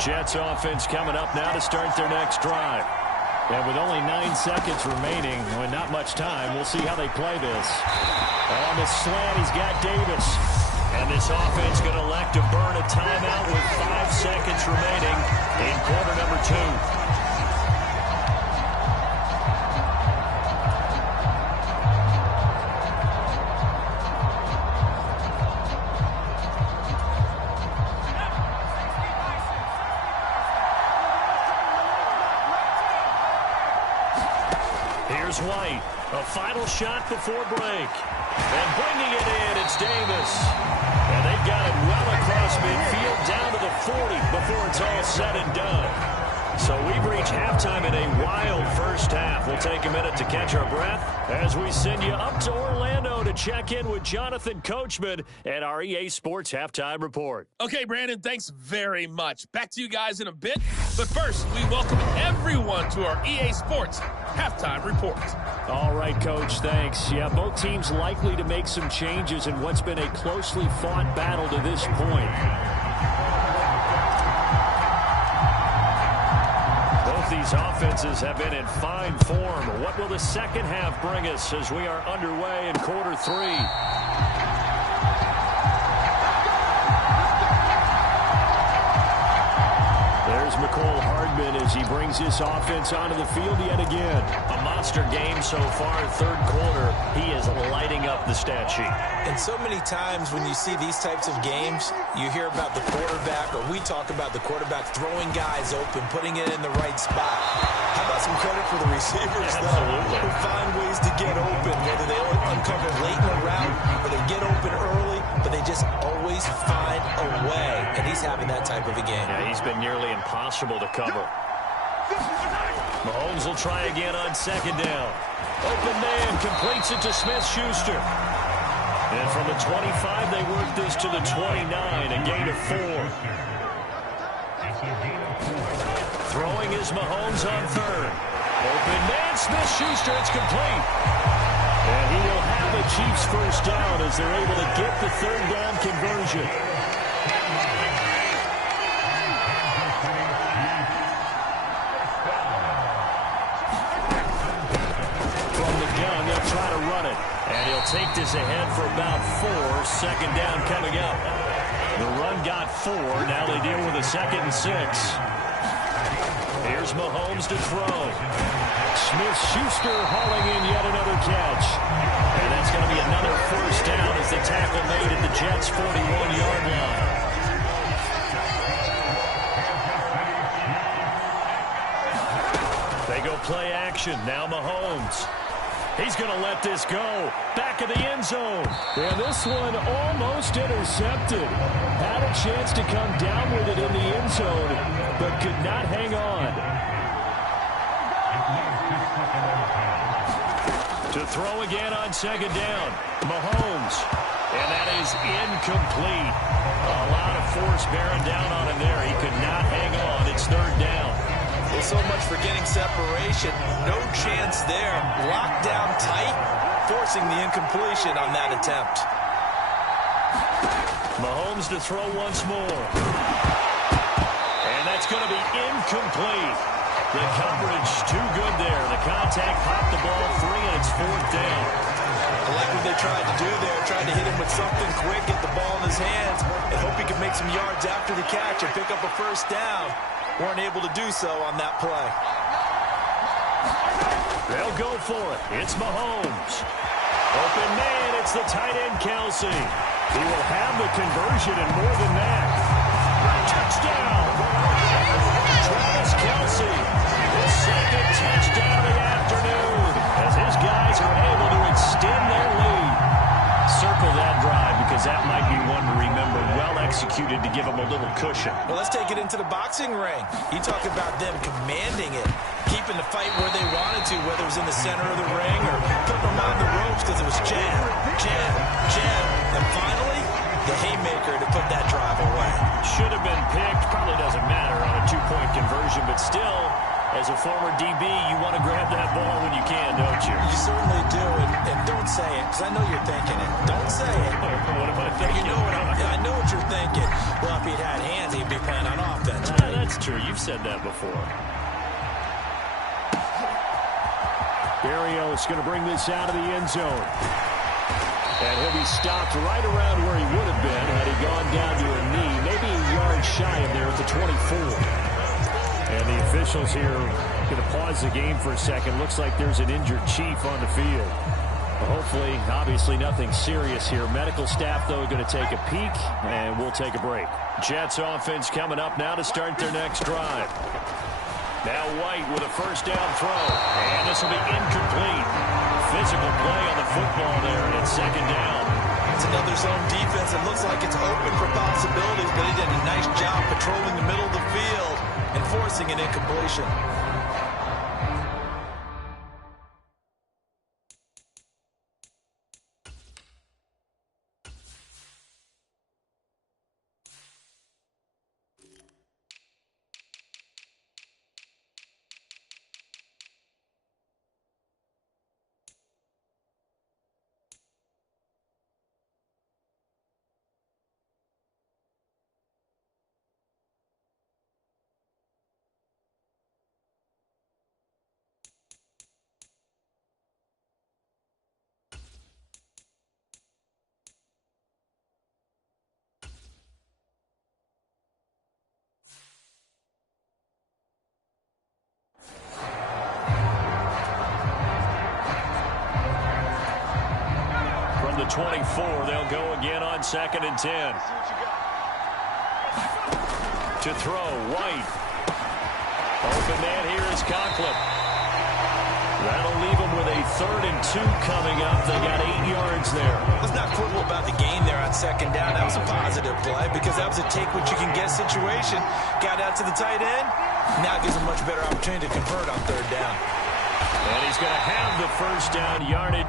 Jets offense coming up now to start their next drive. And with only 9 seconds remaining, and not much time, we'll see how they play this. On the slant, he's got Davis. And this offense going to elect to burn a timeout with 5 seconds remaining in quarter number 2. Here's White, a final shot before break. And bringing it in, it's Davis. And they've got it well across midfield, down to the 40 before it's all said and done. So we've reached halftime in a wild first half. We'll take a minute to catch our breath as we send you up to Orlando to check in with Jonathan Coachman and our EA Sports Halftime Report. Okay, Brandon, thanks very much. Back to you guys in a bit. But first, we welcome everyone to our EA Sports Halftime Report. All right, Coach, thanks. Yeah, both teams likely to make some changes in what's been a closely fought battle to this point. These offenses have been in fine form. What will the second half bring us as we are underway in quarter three? There's McCole Hardman as he brings this offense onto the field yet again. A monster game so far, third quarter. He is lighting up the stat sheet. And so many times when you see these types of games, you hear about the quarterback, or we talk about the quarterback throwing guys open, putting it in the right spot. How about some credit for the receivers, though, who find ways to get open, whether they uncover late in the route or they get open early, but they just always find a way. And he's having that type of a game. Yeah, he's been nearly impossible to cover. Mahomes will try again on second down. Open man, completes it to Smith-Schuster. And from the 25, they work this to the 29, a gain of 4. Throwing is Mahomes on third. Open man, Smith-Schuster, it's complete. And he will have the Chiefs first down as they're able to get the third down conversion. From the gun, they'll try to run it. And he'll take this ahead for about 4. Second down coming up. The run got 4. Now they deal with a 2nd and 6. Here's Mahomes to throw. Smith-Schuster hauling in yet another catch. And that's going to be another first down as the tackle made at the Jets' 41-yard line. They go play action. Now Mahomes. He's going to let this go. Back of the end zone. And this one almost intercepted. Had a chance to come down with it in the end zone, but could not hang on. To throw again on second down. Mahomes. And that is incomplete. A lot of force bearing down on him there. He could not hang on. It's third down. Well, so much for getting separation. No chance there. Locked down tight, forcing the incompletion on that attempt. Mahomes to throw once more. And that's going to be incomplete. The coverage too good there. The contact popped the ball free, and it's fourth down. I like what they tried to do there. Tried to hit him with something quick, get the ball in his hands, and hope he could make some yards after the catch and pick up a first down. Weren't able to do so on that play. They'll go for it. It's Mahomes. Open man, it's the tight end, Kelsey. He will have the conversion and more than that. Touchdown! Travis Kelsey, his second touchdown of the afternoon, as his guys are able to extend their lead. Circle that drive because that might be one to remember. Well executed to give them a little cushion. Well, let's take it into the boxing ring. You talk about them commanding it, keeping the fight where they wanted to, whether it was in the center of the ring or putting them on the ropes because it was jab, jab, jab, and finally, the haymaker to put that drive away. Should have been picked. Probably doesn't matter on a two-point conversion, but still, as a former DB, you want to grab that ball when you can, don't you? You certainly do, and don't say it, because I know you're thinking it. Don't say it. What am I thinking? You know I know what you're thinking. Well, if he'd had hands, he'd be playing on offense. That's true. You've said that before. Berrios going to bring this out of the end zone. And he'll be stopped right around where he would have been had he gone down to a knee, maybe a yard shy of there at the 24. And the officials here going to pause the game for a second. Looks like there's an injured Chief on the field. Hopefully, obviously nothing serious here. Medical staff, though, going to take a peek, and we'll take a break. Jets offense coming up now to start their next drive. Now White with a first down throw. And this will be incomplete. Physical play on the football there, and it's second down. It's another zone defense. It looks like it's open for possibilities, but he did a nice job patrolling the middle of the field and forcing an incompletion. From the 24, they'll go again on 2nd and 10. To throw, White. Open man here is Conklin. That'll leave them with a 3rd and 2 coming up. They got 8 yards there. Let's not quibble about the game there on 2nd down. That was a positive play because that was a take-what-you-can-get situation. Got out to the tight end. Now it gives them a much better opportunity to convert on 3rd down. And he's going to have the 1st down yardage.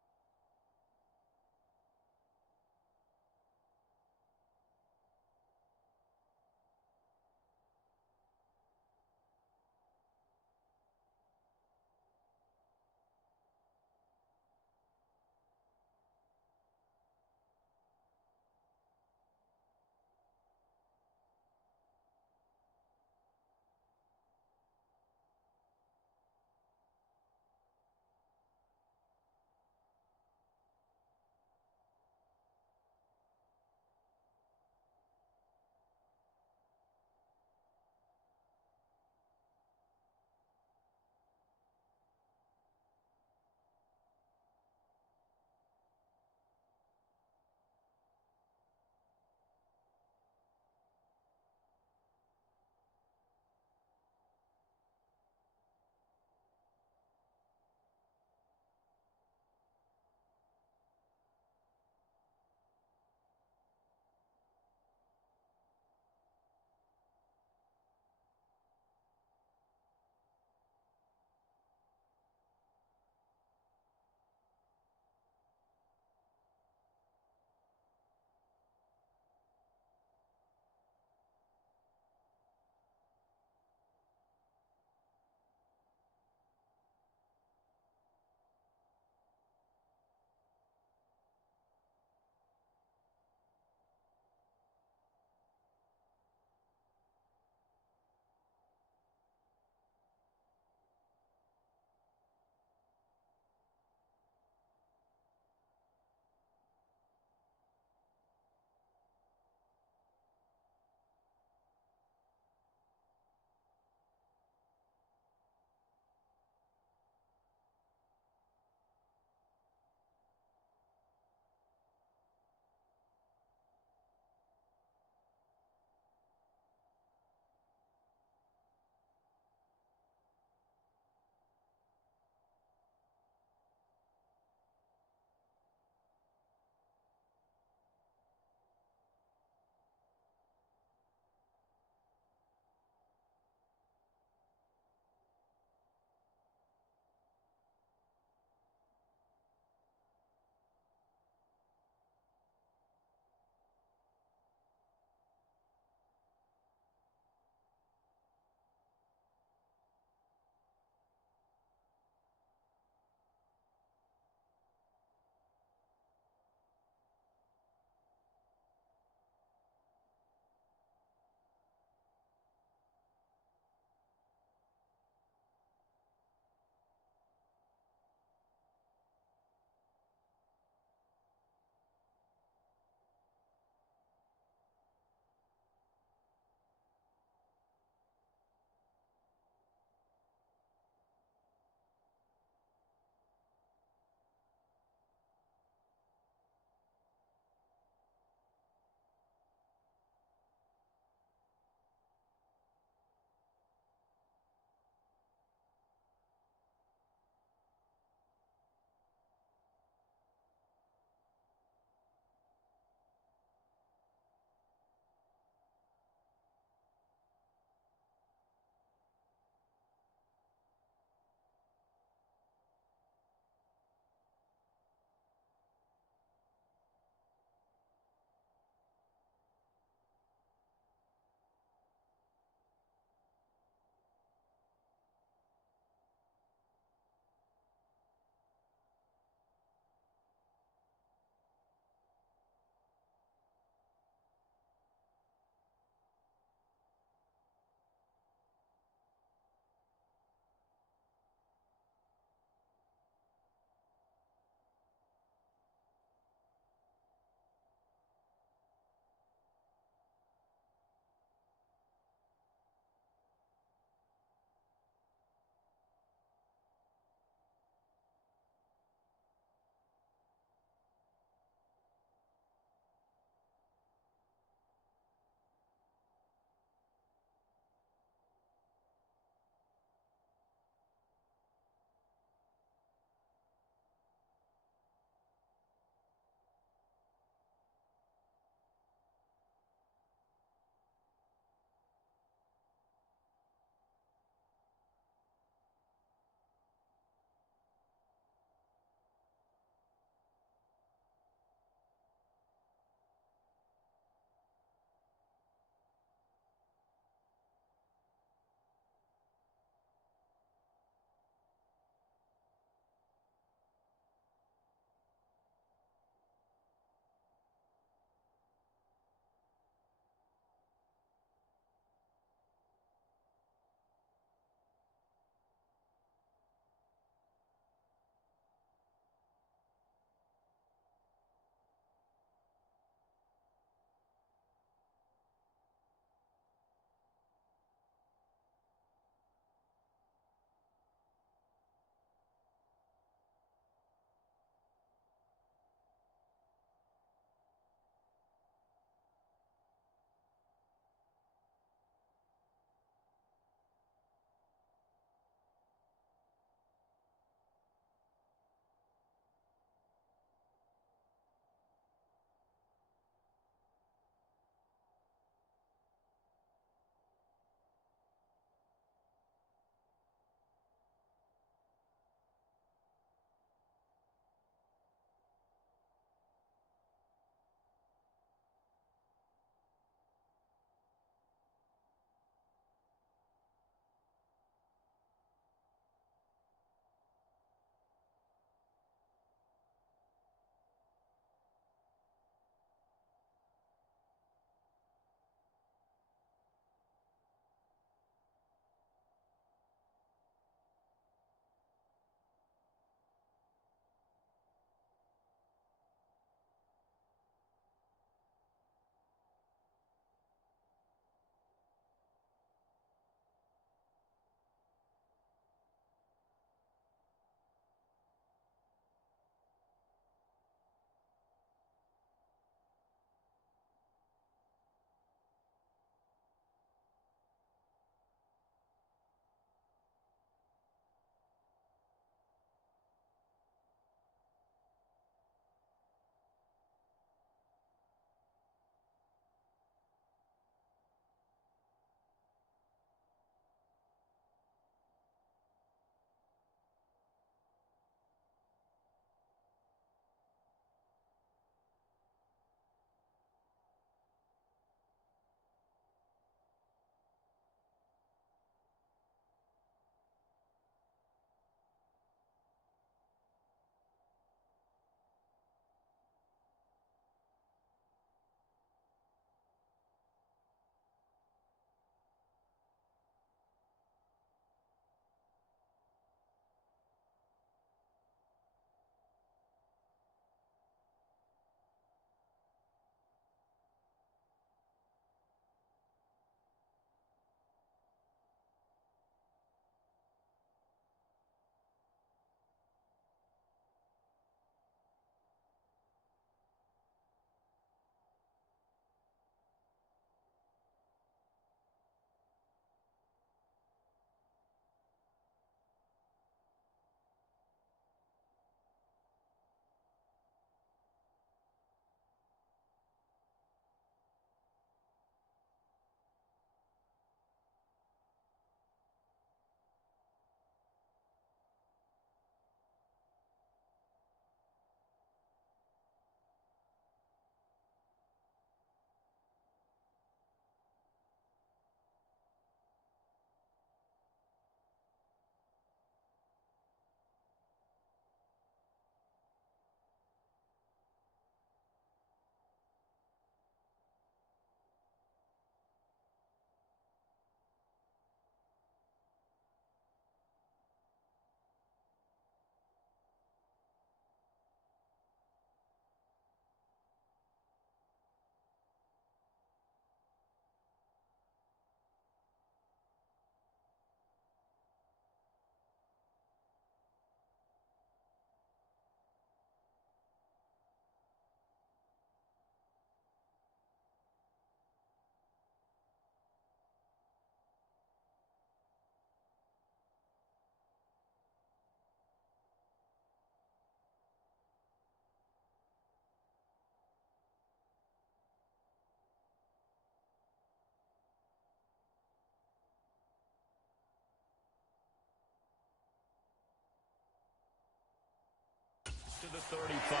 the 35.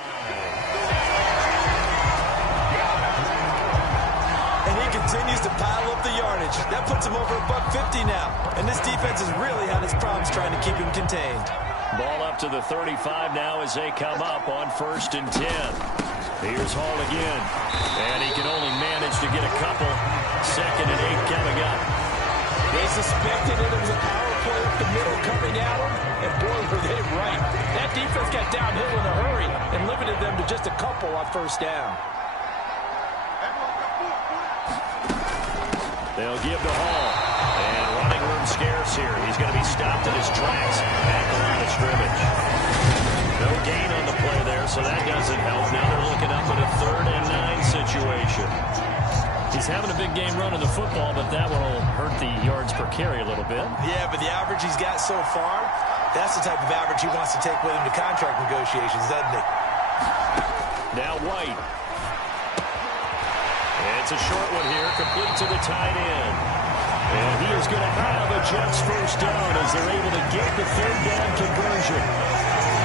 And he continues to pile up the yardage. That puts him over $150 now. And this defense has really had its problems trying to keep him contained. Ball up to the 35 now as they come up on 1st and 10. Here's Hall again. And he can only manage to get a couple. 2nd and 8 coming up. They suspected it was a power play up the middle coming at him. And boy, were they right. That defense got downhill in a hurry and limited them to just a couple on 1st down. They'll give to Hall. And running room scarce here. He's going to be stopped in his tracks at the line of scrimmage. No gain on the play there, so that doesn't help. Now they're looking up at a 3rd and 9 situation. He's having a big game running the football, but that will hurt the yards per carry a little bit. Yeah, but the average he's got so far, that's the type of average he wants to take with him to contract negotiations, doesn't he? Now White. It's a short one here, complete to the tight end. And he is going to have a Jets 1st down as they're able to get the 3rd down conversion.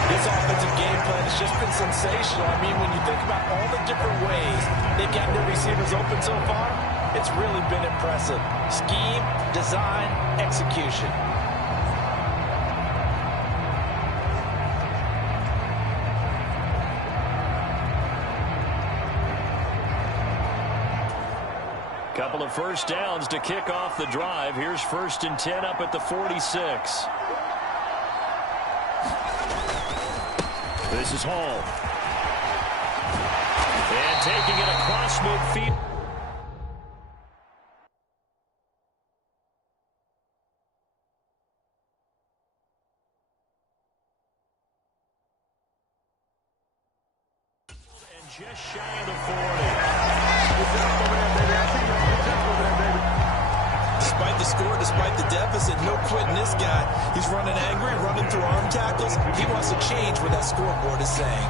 This offensive game plan has just been sensational. I mean, when you think about all the different ways they've gotten their receivers open so far, it's really been impressive. Scheme, design, execution. Couple of 1st downs to kick off the drive. Here's 1st and 10 up at the 46. This is Hall. And taking it across midfield. And just shy of the 40. Despite the score, despite the deficit, no quitting this guy. He's running angry, running through arm tackles. He wants to change what that scoreboard is saying.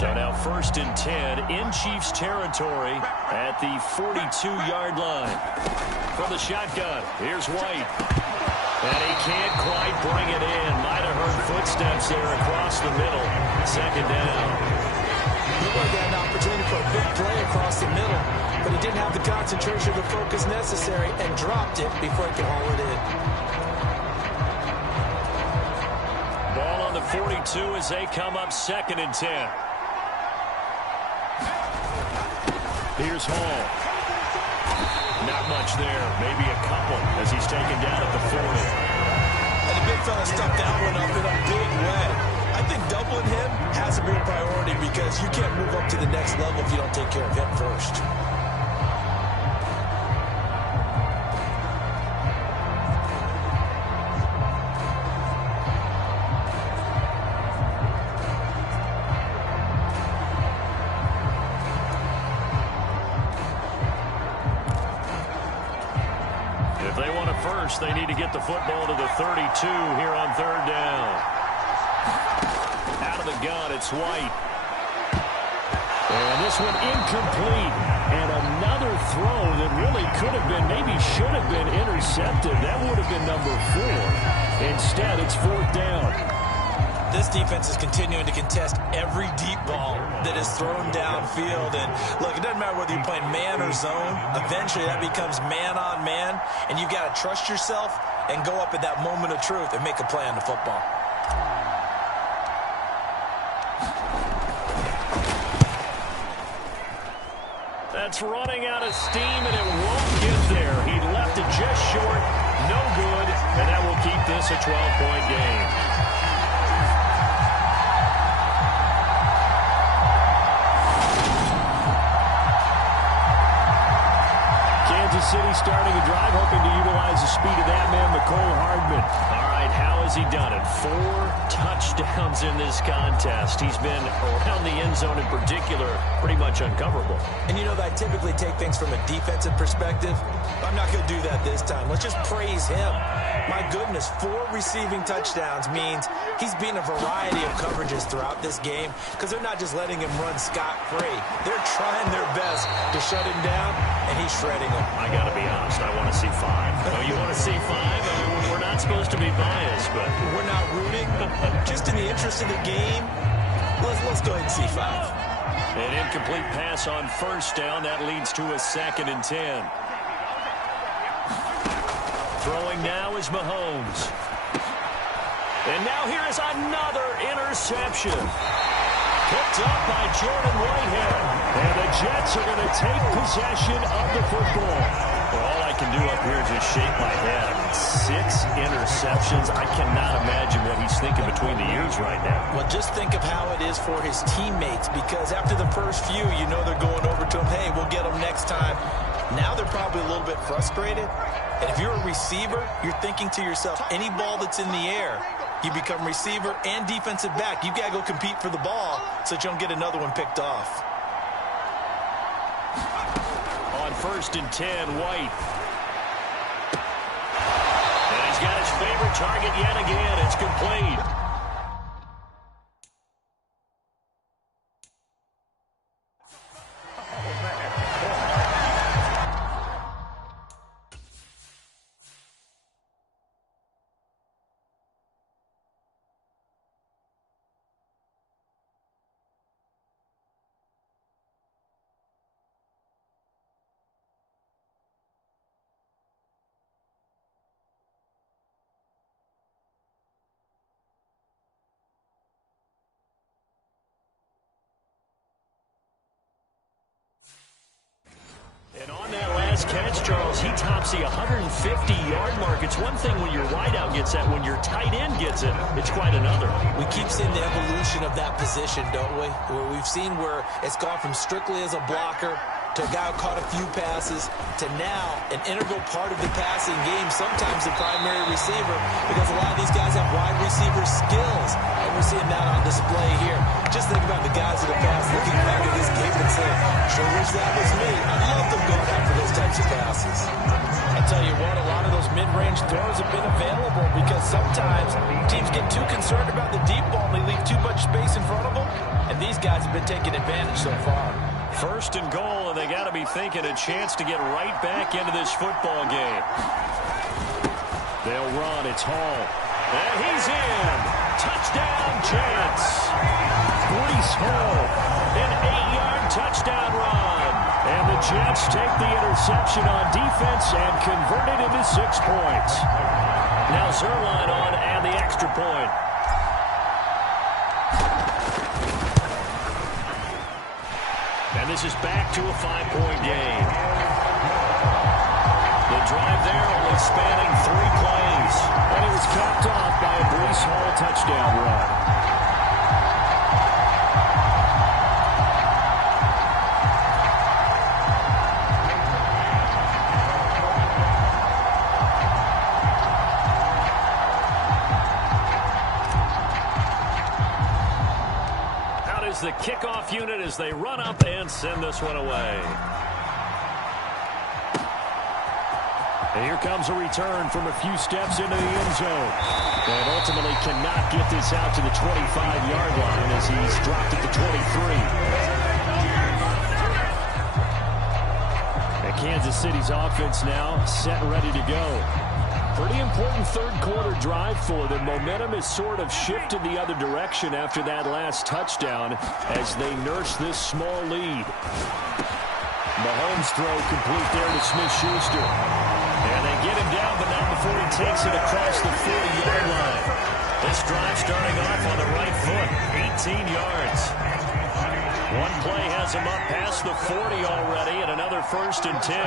So now 1st and 10 in Chiefs territory at the 42-yard line. From the shotgun, here's White. And he can't quite bring it in. Might have heard footsteps there across the middle. 2nd down. He would have got an opportunity for a big play across the middle, but he didn't have the concentration or the focus necessary and dropped it before he could haul it in. Ball on the 42 as they come up 2nd and 10. Here's Hall. Not much there. Maybe a couple as he's taken down at the 40. And the big fella stuffed that one up in a big way. I think doubling him has to be a priority because you can't move up to the next level if you don't take care of him first. If they want a first, they need to get the football to the 32 here on 3rd down. Out of the gun, it's White. And this one incomplete. And another throw that really could have been, maybe should have been intercepted. That would have been number 4. Instead, it's 4th down. This defense is continuing to contest every deep ball that is thrown downfield. And look, it doesn't matter whether you're playing man or zone. Eventually, that becomes man on man. And you've got to trust yourself and go up at that moment of truth and make a play on the football. That's running out of steam, and it won't get there. He left it just short. No good, and that will keep this a 12-point game. Kansas City starting a drive, hoping to utilize the speed of that man, Mecole Hardman. All right, how has he done it? 4 touchdowns in this contest. He's been around the end zone in particular, pretty much uncoverable. And you know that I typically take things from a defensive perspective. I'm not going to do that this time. Let's just praise him. My goodness, 4 receiving touchdowns means he's been a variety of coverages throughout this game because they're not just letting him run scot-free. They're trying their best to shut him down, and he's shredding them. I got to be honest, I want to see 5. Oh, you want to see 5? I mean, we're not supposed to be biased, but we're not rooting Just in the interest of the game, let's go ahead and see 5. An incomplete pass on first down. That leads to a 2nd and 10. Throwing now is Mahomes. And now here is another interception. Picked up by Jordan Whitehead. And the Jets are going to take possession of the football. Well, all I can do up here is just shake my head. I mean, 6 interceptions. I cannot imagine what he's thinking between the ears right now. Well, just think of how it is for his teammates, because after the first few, you know they're going over to him, hey, we'll get them next time. Now they're probably a little bit frustrated. And if you're a receiver, you're thinking to yourself, any ball that's in the air, you become receiver and defensive back. You've got to go compete for the ball so that you don't get another one picked off. On 1st and 10, White. And he's got his favorite target yet again. It's complete. And on that last catch, Charles, he tops the 150-yard mark. It's one thing when your wideout gets that. When your tight end gets it, it's quite another. We keep seeing the evolution of that position, don't we? Where we've seen where it's gone from strictly as a blocker to a guy who caught a few passes to now an integral part of the passing game, sometimes the primary receiver, because a lot of these guys have wide receiver skills, and we're seeing that on display here. Just think about the guys in the past looking back at this game and saying, sure wish that was me. I love them going after those types of passes. I tell you what, a lot of those mid-range throws have been available because sometimes teams get too concerned about the deep ball and they leave too much space in front of them, and these guys have been taking advantage so far. 1st and goal, and they got to be thinking a chance to get right back into this football game. They'll run. It's Hall. And he's in. Touchdown, Jets. Breece Hall, an 8-yard touchdown run. And the Jets take the interception on defense and convert it into 6 points. Now Zerline on and the extra point. And this is back to a 5-point game. The drive there only spanning 3 plays. And it was capped off by a Breece Hall touchdown run. The kickoff unit as they run up and send this one away. And here comes a return from a few steps into the end zone. And ultimately cannot get this out to the 25-yard line as he's dropped at the 23. And Kansas City's offense now set and ready to go. Pretty important third-quarter drive for them. Momentum has sort of shifted the other direction after that last touchdown as they nurse this small lead. Mahomes throw complete there to Smith-Schuster. And they get him down, but not before he takes it across the 40-yard line. This drive starting off on the right foot, 18 yards. One play has him up past the 40 already, and another 1st and 10.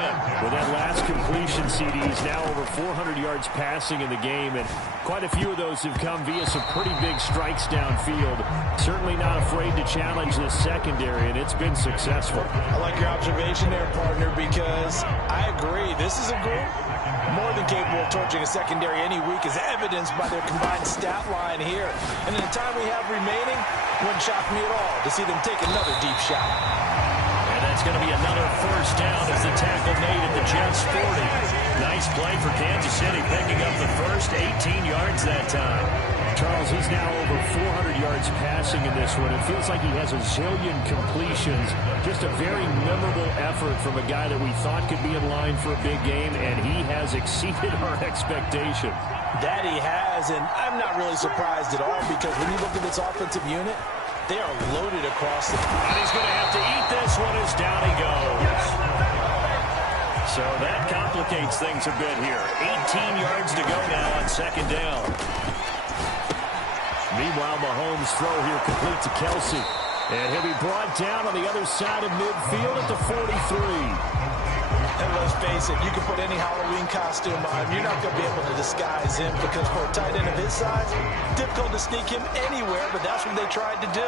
With that last completion, CD is now over 400 yards passing in the game, and quite a few of those have come via some pretty big strikes downfield. Certainly not afraid to challenge the secondary, and it's been successful. I like your observation there, partner, because I agree. This is a group more than capable of torching a secondary any week, as evidenced by their combined stat line here. And in the time we have remaining, wouldn't shock me at all to see them take another deep shot. And that's going to be another 1st down as the tackle made at the Jets 40. Nice play for Kansas City, picking up the first 18 yards that time. Charles, he's now over 400 yards passing in this one. It feels like he has a zillion completions. Just a very memorable effort from a guy that we thought could be in line for a big game, and he has exceeded our expectations. That he has, and I'm not really surprised at all because when you look at this offensive unit, they are loaded across the... And he's going to have to eat this one as down he goes. So that complicates things a bit here. 18 yards to go now on second down. Meanwhile, Mahomes' throw here complete to Kelsey. And he'll be brought down on the other side of midfield at the 43. And let's face it, you can put any Halloween costume on him. You're not going to be able to disguise him because for a tight end of his size, difficult to sneak him anywhere, but that's what they tried to do.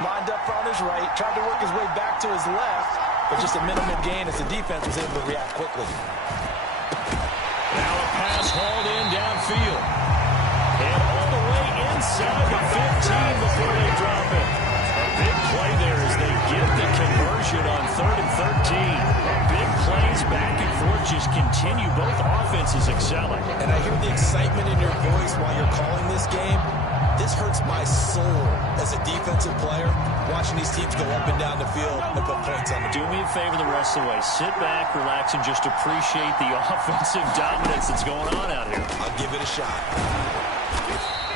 Lined up on his right, tried to work his way back to his left, but just a minimal gain as the defense was able to react quickly. Now a pass hauled in downfield. And all the way inside the 15 before they drop it. A big play there as they get the conversion on 3rd and 13. Big plays back and forth just continue. Both offenses excelling. And I hear the excitement in your voice while you're calling this game. This hurts my soul as a defensive player, watching these teams go up and down the field and put points on the board. Do me a favor the rest of the way. Sit back, relax, and just appreciate the offensive dominance that's going on out here. I'll give it a shot.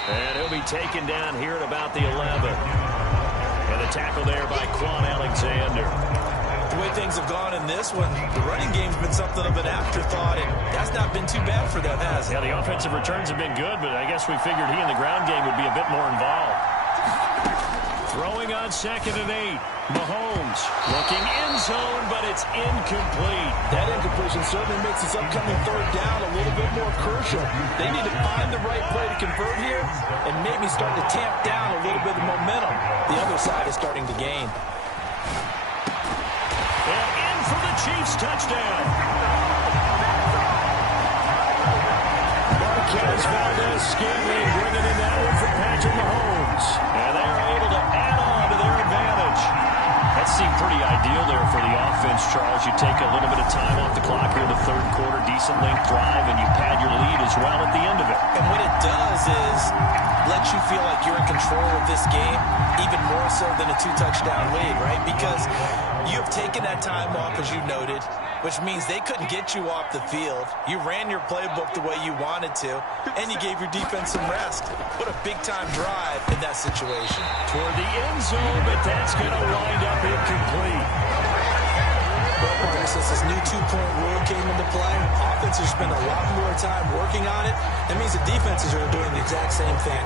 And he'll be taken down here at about the 11. And the tackle there by Quan Alexander. The way things have gone in this one, the running game's been something of an afterthought, and that's not been too bad for them, has it? Yeah, the offensive returns have been good, but I guess we figured he in the ground game would be a bit more involved. Throwing on 2nd and 8. Mahomes looking end zone, but it's incomplete. That incompletion certainly makes this upcoming 3rd down a little bit more crucial. They need to find the right play to convert here and maybe start to tamp down a little bit of momentum. The other side is starting to gain. And in for the Chiefs touchdown. Marquez Valdez-Scantling bringing in that one for Patrick Mahomes. And they are able to add on to their advantage. That seemed pretty ideal there for the offense, Charles. You take a little bit of time off the clock here in the 3rd quarter, decent length drive, and you pad your lead as well at the end of it. And what it does is let you feel like you're in control of this game, even more so than a 2-touchdown lead, right? Because you have taken that time off, as you noted, which means they couldn't get you off the field. You ran your playbook the way you wanted to, and you gave your defense some rest. What a big-time drive in that situation. Toward the end zone, but that's going to wind up incomplete. Well, partner, since this new 2-point rule came into play, offenses spend a lot more time working on it. That means the defenses are doing the exact same thing.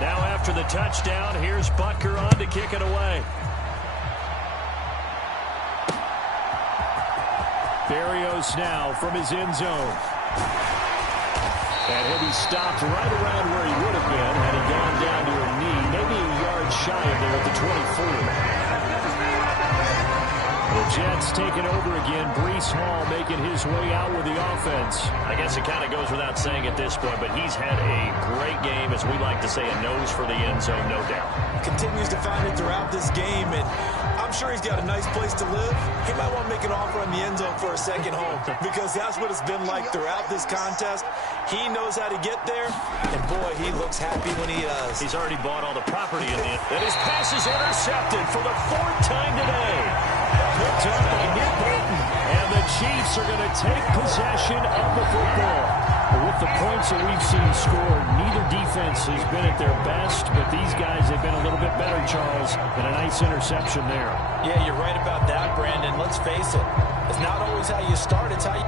Now after the touchdown, here's Butker on to kick it away. Berrios now from his end zone. And he'll be stopped right around where he would have been had he gone down to a knee, maybe a yard shy of there at the 24. The Jets taking over again. Breece Hall making his way out with the offense. I guess it kind of goes without saying at this point, but he's had a great game, as we like to say, a nose for the end zone, no doubt. Continues to find it throughout this game, and I'm sure he's got a nice place to live. He might want to make an offer in the end zone for a second home, because that's what it's been like throughout this contest. He knows how to get there, and boy, he looks happy when he does. He's already bought all the property in the end. And his pass is intercepted for the 4th time today. Picked up by Nick Bolton, and the Chiefs are going to take possession of the football. But with the points that we've seen scored, neither defense has been at their best, but these guys have been a little bit better, Charles, and a nice interception there. Yeah, you're right about that, Brandon. Let's face it, it's not always how you start, it's how you...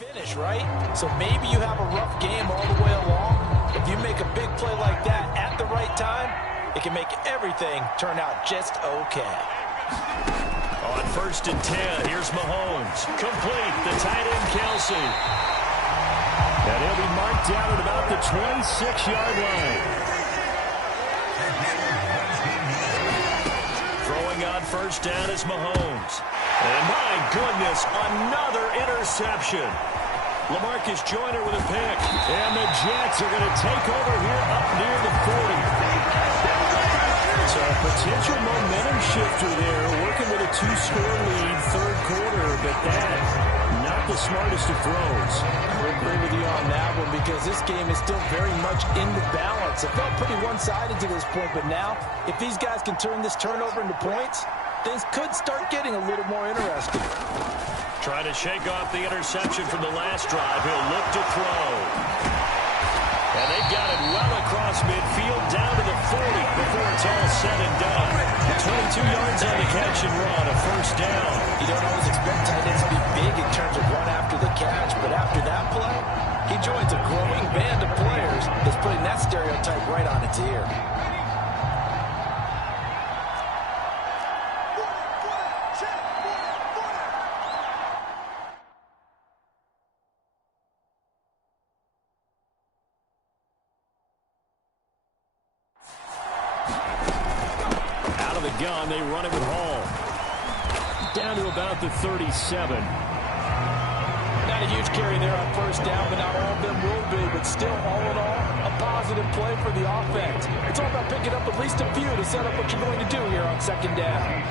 finish, right? So maybe you have a rough game all the way along. If you make a big play like that at the right time, it can make everything turn out just okay. On 1st and 10, here's Mahomes. Complete, the tight end Kelsey. And he'll be marked down at about the 26-yard line. Throwing on first down is Mahomes. And my goodness, another interception. LaMarcus Joyner with a pick. And the Jets are going to take over here up near the 40. So a potential momentum shifter there, working with a 2-score lead, third quarter, but that, not the smartest of throws. I would agree with you on that one because this game is still very much in the balance. It felt pretty one-sided to this point, but now, if these guys can turn this turnover into points, things could start getting a little more interesting. Trying to shake off the interception from the last drive. He'll look to throw. And they've got it well across midfield down to the 40 before it's all said and done. 22 yards on the catch and run, a first down. You don't always expect tight ends to be big in terms of run after the catch, but after that play, he joins a growing band of players that's putting that stereotype right on its ear. Gun, they run it with Hall. Down to about the 37. Not a huge carry there on first down, but not all of them will be. But still, all in all, a positive play for the offense. It's all about picking up at least a few to set up what you're going to do here on second down.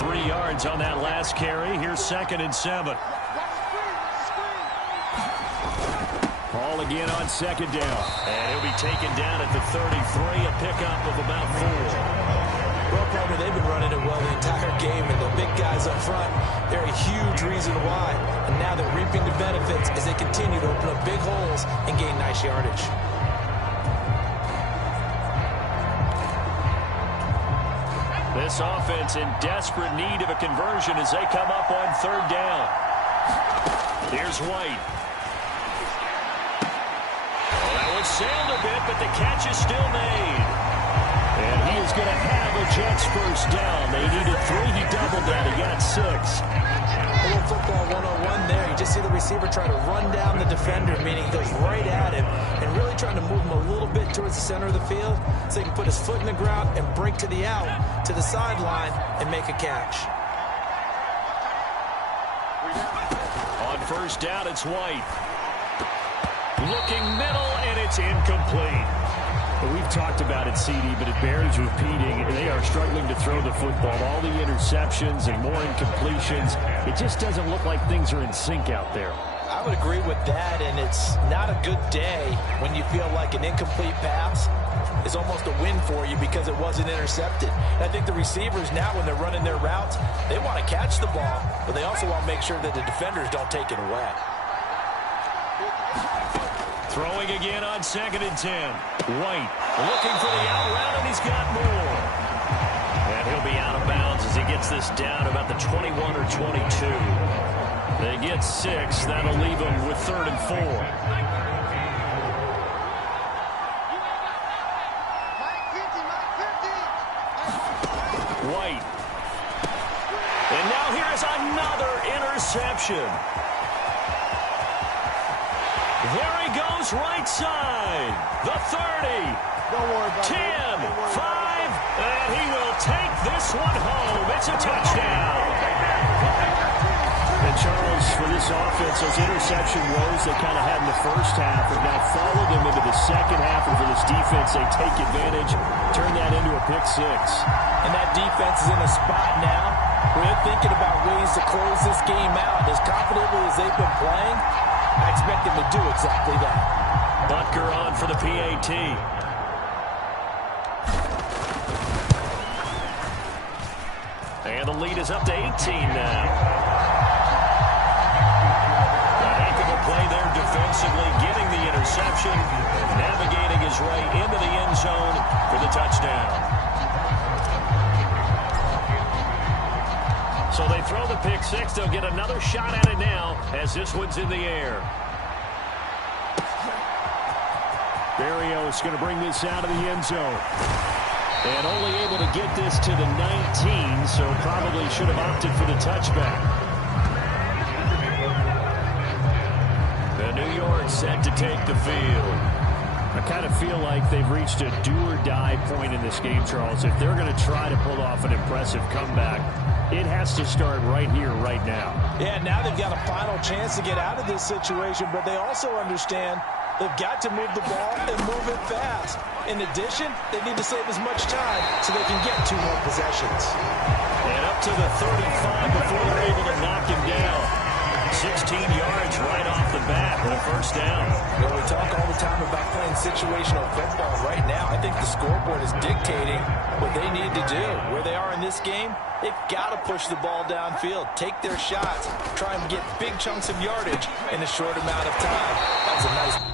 3 yards on that last carry. Here's 2nd and 7. Hall again on 2nd down. And he'll be taken down at the 33, a pickup of about 4. Well, partner, they've been running it well the entire game, and the big guys up front, they're a huge reason why. And now they're reaping the benefits as they continue to open up big holes and gain nice yardage. This offense in desperate need of a conversion as they come up on 3rd down. Here's White. Oh, that one sailed a bit, but the catch is still made. And he is going to have a Jets first down. They needed 3. He doubled that. He got 6. A little football 101 there. You just see the receiver try to run down the defender, meaning he goes right at him and really trying to move him a little bit towards the center of the field so he can put his foot in the ground and break to the out, to the sideline, and make a catch. On first down, it's White. Looking middle, and it's incomplete. We've talked about it, CD, but it bears repeating. They are struggling to throw the football. All the interceptions and more incompletions. It just doesn't look like things are in sync out there. I would agree with that, and it's not a good day when you feel like an incomplete pass is almost a win for you because it wasn't intercepted. And I think the receivers now, when they're running their routes, they want to catch the ball, but they also want to make sure that the defenders don't take it away. Throwing again on 2nd and 10. White looking for the out route, and he's got more. And he'll be out of bounds as he gets this down about the 21 or 22. They get 6. That'll leave them with 3rd and 4. White. And now here's another interception. There he goes, right side. The 30. Don't worry about 10, 5, and he will take this one home. It's a touchdown. And Charles, for this offense, those interception woes they kind of had in the first half have now followed them into the second half, and for this defense, they take advantage, turn that into a pick 6. And that defense is in a spot now where they're thinking about ways to close this game out. As confidently as they've been playing, I expect them to do exactly that. Butker on for the PAT. And the lead is up to 18 now. A heck of a play there defensively, getting the interception, navigating his way into the end zone for the touchdown. So So they throw the pick six. They'll get another shot at it now as this one's in the air. Berrios going to bring this out of the end zone. And only able to get this to the 19, so probably should have opted for the touchback. The New York set to take the field. I kind of feel like they've reached a do-or-die point in this game, Charles. If they're going to try to pull off an impressive comeback, it has to start right here, right now. Yeah, now they've got a final chance to get out of this situation, but they also understand they've got to move the ball and move it fast. In addition, they need to save as much time so they can get 2 more possessions. And up to the 35 before they're able to knock him down. 16 yards right off the bat and a first down. You know, we talk all the time about playing situational football. Right now, I think the scoreboard is dictating what they need to do. Where they are in this game, they've got to push the ball downfield, take their shots, try and get big chunks of yardage in a short amount of time. That was a nice...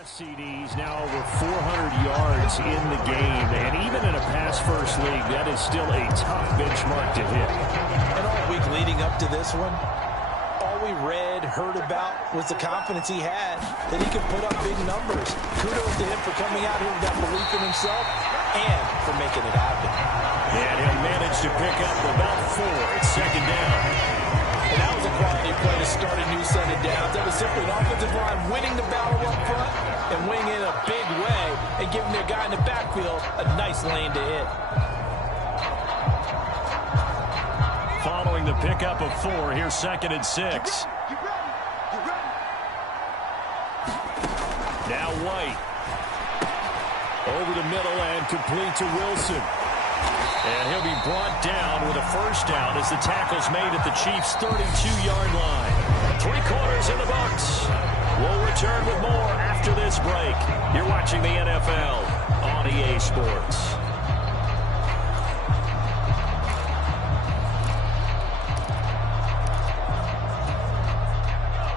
CDs, now over 400 yards in the game, and even in a pass-first league, that is still a tough benchmark to hit. And all week leading up to this one, all we read, heard about was the confidence he had that he could put up big numbers. Kudos to him for coming out here with that belief in himself and for making it happen. And he'll manage to pick up about 4. It's second down. And that was a quality play to start a new set of downs. That was simply an offensive line winning the battle up front and winning it in a big way and giving their guy in the backfield a nice lane to hit. Following the pickup of 4, here's second and 6. Now White. Over the middle and complete to Wilson. And he'll be brought down with a first down as the tackle's made at the Chiefs' 32-yard line. 3/4 in the books. We'll return with more after this break. You're watching the NFL on EA Sports.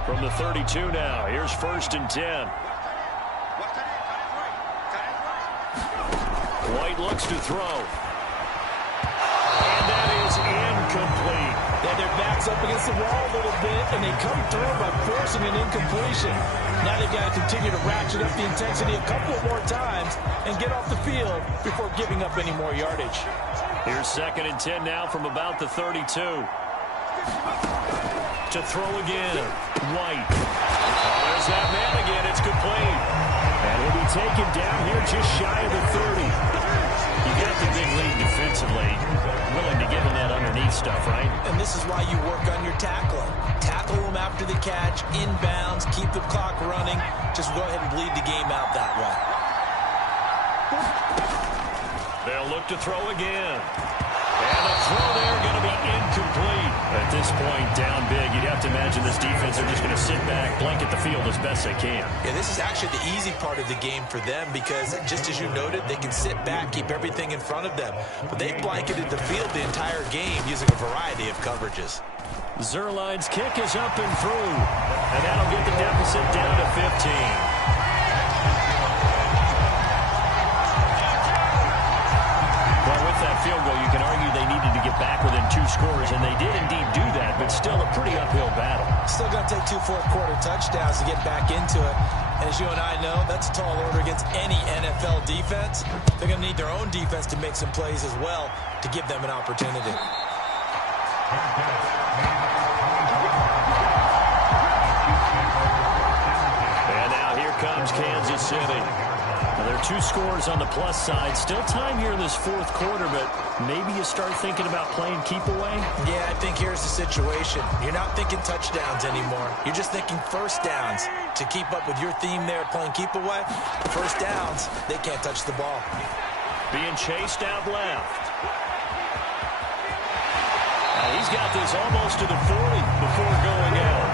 From the 32 now, here's first and 10. White looks to throw. And that is incomplete. Yeah, their back's up against the wall a little bit, and they come through by forcing an incompletion. Now they've got to continue to ratchet up the intensity a couple more times and get off the field before giving up any more yardage. Here's second and 10 now from about the 32. To throw again. White. Oh, there's that man again. It's complete. And he'll be taken down here just shy of the 30. You got the big lead defensively. Willing to give him that underneath stuff, right? And this is why you work on your tackling. Tackle him after the catch, inbounds, keep the clock running. Just go ahead and bleed the game out that way. They'll look to throw again. And the throw there going to be incomplete. At this point, down big, you'd have to imagine this defense are just going to sit back, blanket the field as best they can. Yeah, this is actually the easy part of the game for them because, just as you noted, they can sit back, keep everything in front of them. But they blanketed the field the entire game using a variety of coverages. Zerline's kick is up and through. And that'll get the deficit down to 15. That field goal, you can argue they needed to get back within 2 scores, and they did indeed do that, but still a pretty uphill battle. Still going to take 2 fourth-quarter touchdowns to get back into it. And as you and I know, that's a tall order against any NFL defense. They're going to need their own defense to make some plays as well to give them an opportunity. And now here comes Kansas City. Now, there are 2 scores on the plus side. Still time here in this 4th quarter, but maybe you start thinking about playing keep away? Yeah, I think here's the situation. You're not thinking touchdowns anymore. You're just thinking first downs. To keep up with your theme there, playing keep away, first downs, they can't touch the ball. Being chased out left. He's got this almost to the 40 before going out.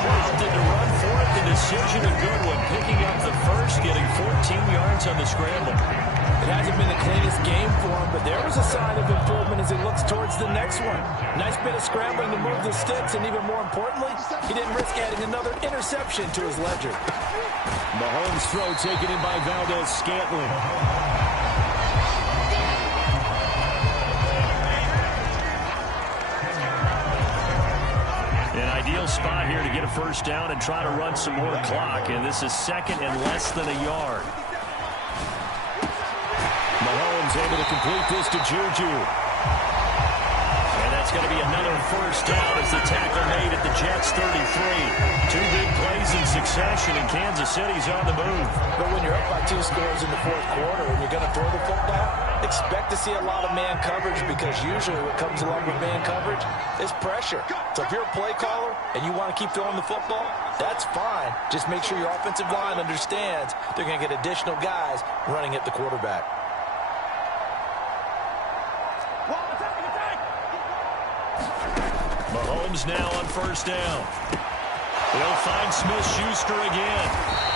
Opted to run for it. The decision a good one. Picking up the first, getting 14 yards on the scramble. It hasn't been the cleanest game for him, but there was a sign of improvement as he looks towards the next one. Nice bit of scrambling to move the sticks, and even more importantly, he didn't risk adding another interception to his ledger. Mahomes' throw taken in by Valdez-Scantling. Ideal spot here to get a first down and try to run some more clock, and this is second and less than a yard. Mahomes able to complete this to Juju. And that's going to be another first down as the tackle made at the Jets' 33. 2 big plays in succession, and Kansas City's on the move. But when you're up by 2 scores in the 4th quarter and you're going to throw the football, expect to see a lot of man coverage because usually what comes along with man coverage is pressure. So if you're a play caller and you want to keep throwing the football, that's fine. Just make sure your offensive line understands they're going to get additional guys running at the quarterback. Mahomes now on first down. They'll find Smith-Schuster again.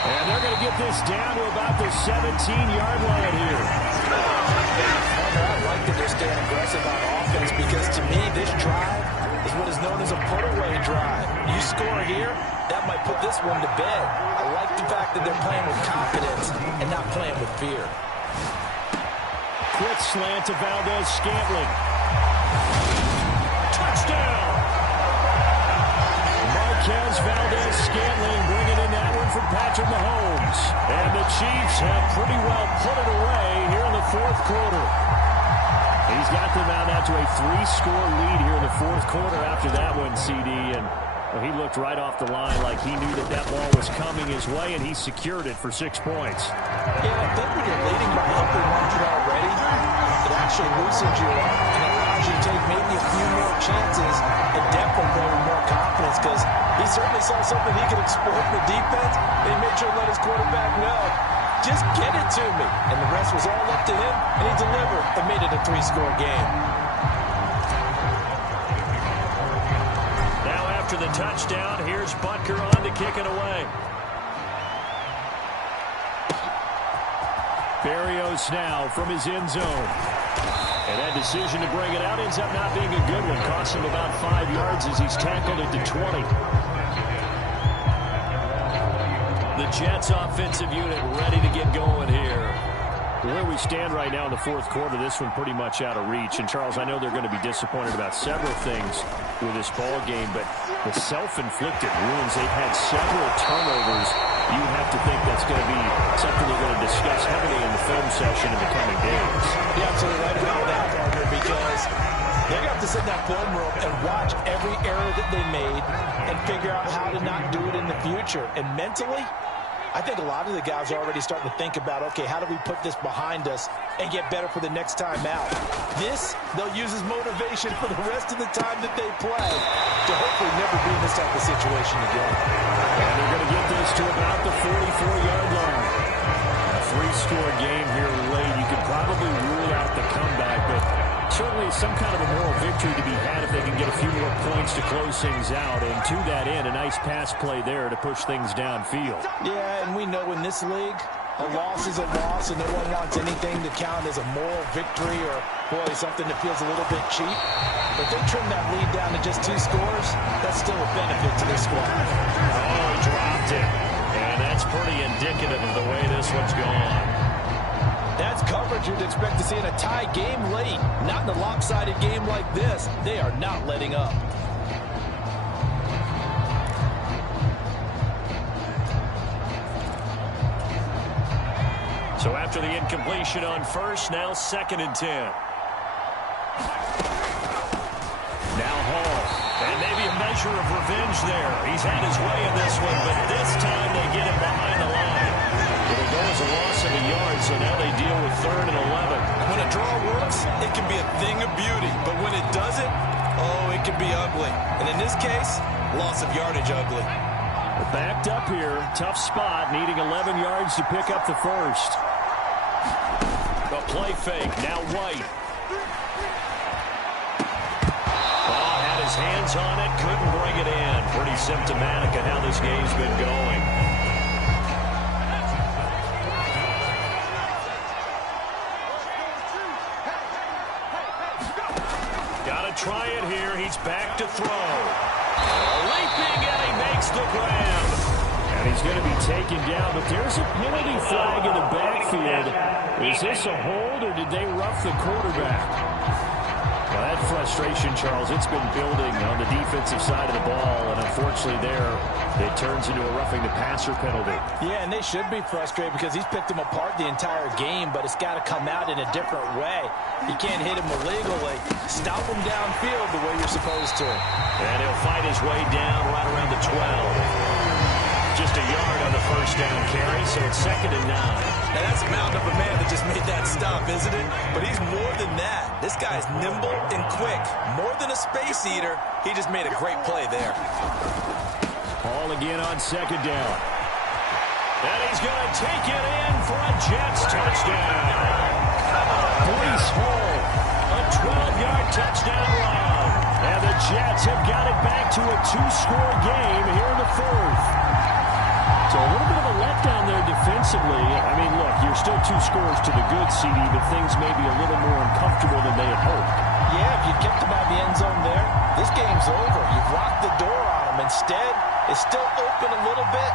And they're going to get this down to about the 17-yard line here. I like that they're staying aggressive on offense because to me this drive is what is known as a put-away drive. You score here, that that might put this one to bed. I like the fact that they're playing with confidence and not playing with fear. Quick slant to Valdez-Scantling. Touchdown! Marquez Valdez-Scantling bringing in that one from Patrick Mahomes. And the Chiefs have pretty well put it away here in the fourth quarter. He's got them out now to a 3-score lead here in the fourth quarter after that one, CD. And he looked right off the line like he knew that ball was coming his way, and he secured it for 6 points. Yeah, I think when you're leading by upper margin already, it actually loosens you up and allows you to take maybe a few more chances and definitely play with more confidence, because he certainly saw something he could exploit in the defense. They made sure to let his quarterback know, just get it to me. And the rest was all up to him, and he delivered and made it a 3-score game. Now after the touchdown, here's Butker on to kick it away. Berrios now from his end zone. And that decision to bring it out ends up not being a good one. Costs him about 5 yards as he's tackled at the 20. The Jets offensive unit ready to get going here. Where we stand right now in the fourth quarter, this one pretty much out of reach. And, Charles, I know they're going to be disappointed about several things with this ball game, but the self-inflicted wounds, they've had several turnovers. You have to think that's going to be something they're going to discuss heavily in the film session in the coming days. You're absolutely right about that, partner, because they're going to have to sit in that film room and watch every error that they made and figure out how to not do it in the future. And mentally, I think a lot of the guys are already starting to think about, okay, how do we put this behind us and get better for the next time out? This, they'll use as motivation for the rest of the time that they play to hopefully never be in this type of situation again. And they're going to get this to about the 44-yard line. A 3-score game here late. You could probably rule out the comeback, but certainly some kind of a moral victory to be had if they can get a few more points to close things out. And to that end, a nice pass play there to push things downfield. Yeah, and we know in this league, a loss is a loss, and no one wants anything to count as a moral victory or, boy, something that feels a little bit cheap. But they trim that lead down to just 2 scores. That's still a benefit to this squad. Oh, he dropped it. And that's pretty indicative of the way this one's gone. That's coverage you'd expect to see in a tie game late. Not in a lopsided game like this. They are not letting up. So after the incompletion on first, now 2nd and 10. Now Hall. And maybe a measure of revenge there. He's had his way in this one, but this time they get him behind the line. It'll go as a loss of a yard, so now they deal with 3rd and 11. When a draw works, it can be a thing of beauty. But when it doesn't, oh, it can be ugly. And in this case, loss of yardage ugly. We're backed up here. Tough spot, needing 11 yards to pick up the first. A play fake, now White. Oh, had his hands on it, couldn't bring it in. Pretty symptomatic of how this game's been going. Got to try it here. He's back to throw. Leaping, and he makes the grab. And he's going to be taken down, but there's a penalty flag in the backfield. Is this a hold, or did they rough the quarterback? Well, that frustration, Charles, it's been building on the defensive side of the ball, and unfortunately there, it turns into a roughing the passer penalty. Yeah, and they should be frustrated because he's picked them apart the entire game, but it's got to come out in a different way. You can't hit him illegally. Stop him downfield the way you're supposed to. And he'll fight his way down right around the 12. Just a yard on the first down carry, so it's 2nd and 9. Now that's a mountain of a man that just made that stop, isn't it? But he's more than that. This guy's nimble and quick. More than a space eater, he just made a great play there. Ball again on 2nd down. And he's going to take it in for a Jets touchdown. Breece Hall, a 12-yard touchdown run. And the Jets have got it back to a 2-score game here in the 4th. So a little bit of a letdown there defensively. I mean, look, you're still 2 scores to the good, CD, but things may be a little more uncomfortable than they had hoped. Yeah, if you kept him out of the end zone there, this game's over. You've locked the door on him. Instead, is still open a little bit.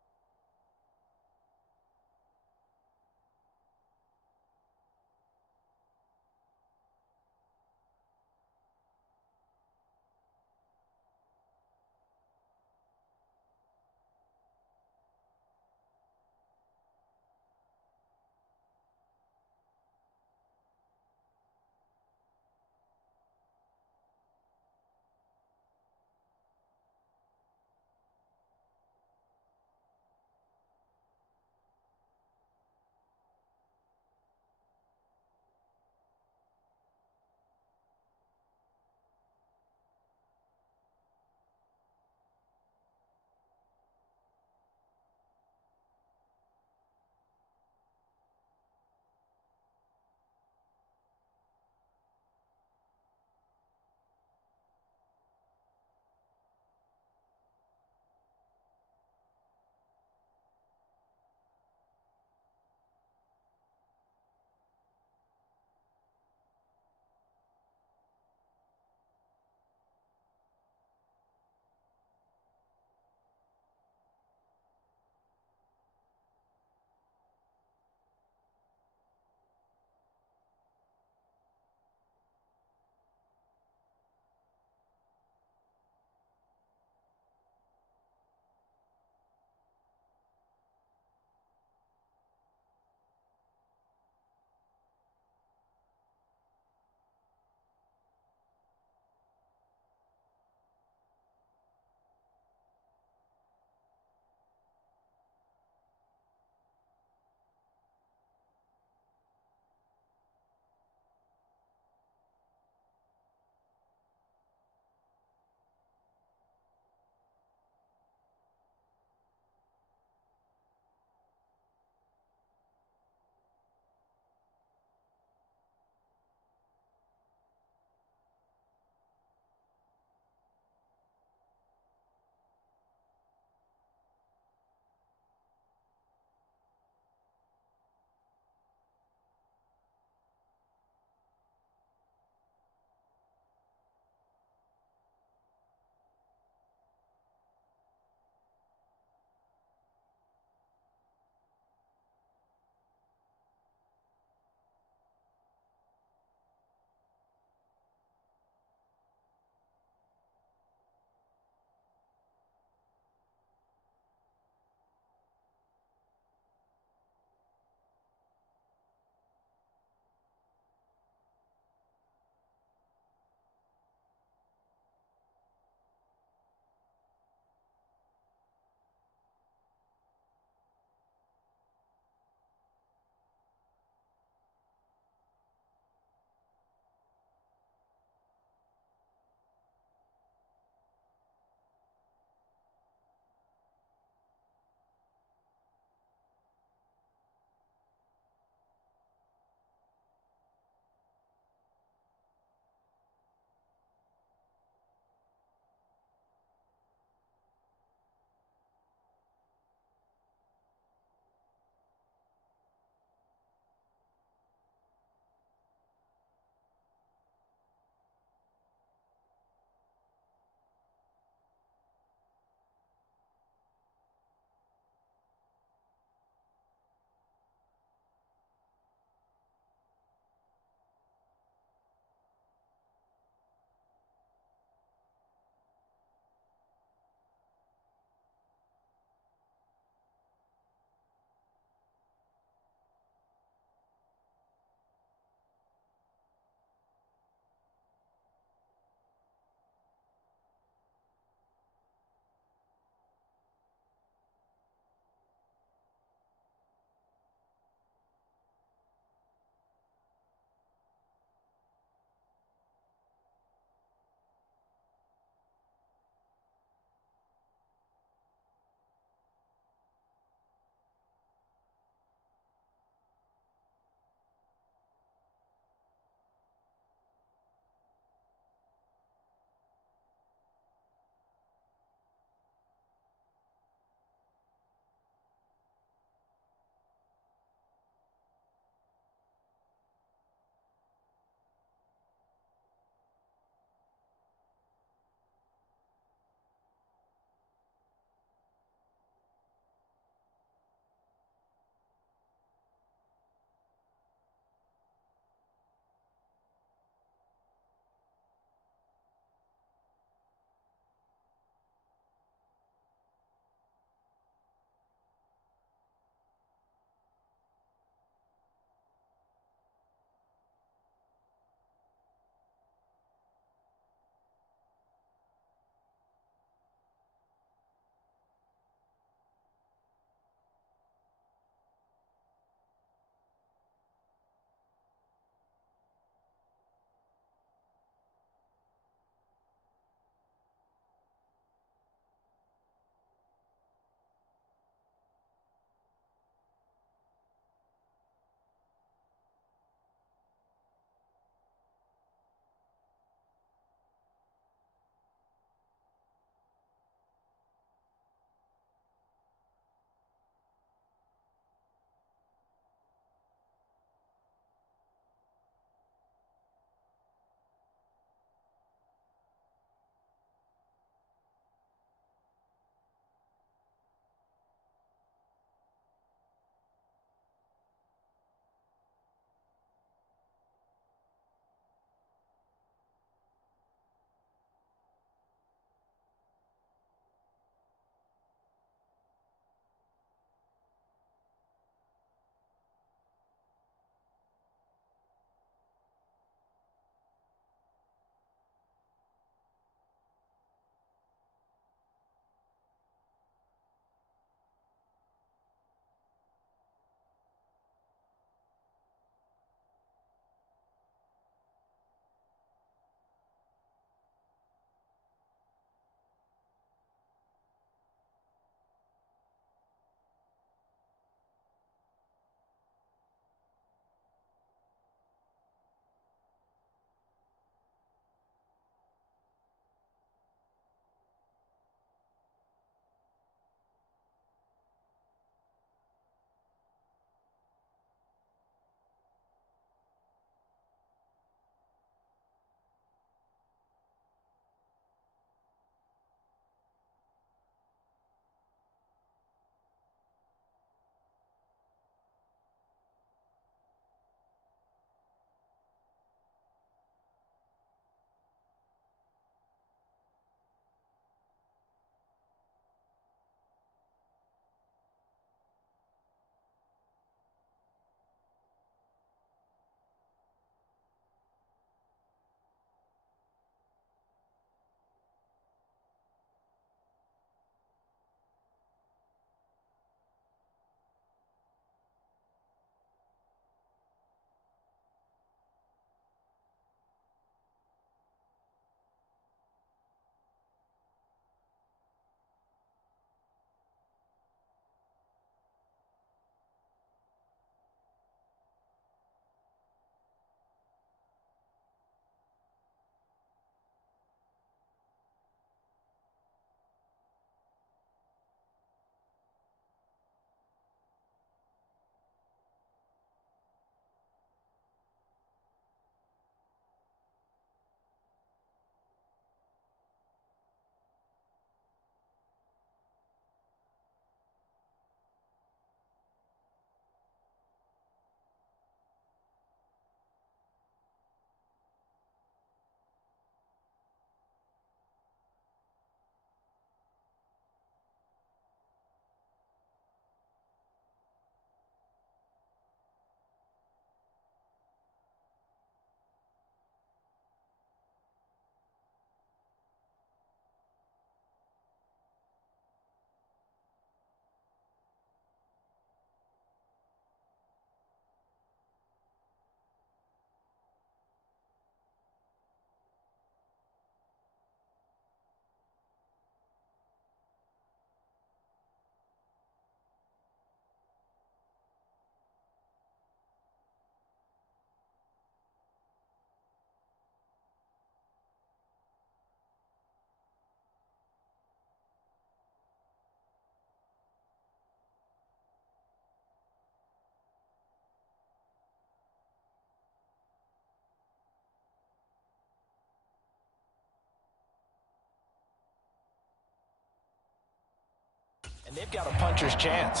And they've got a puncher's chance.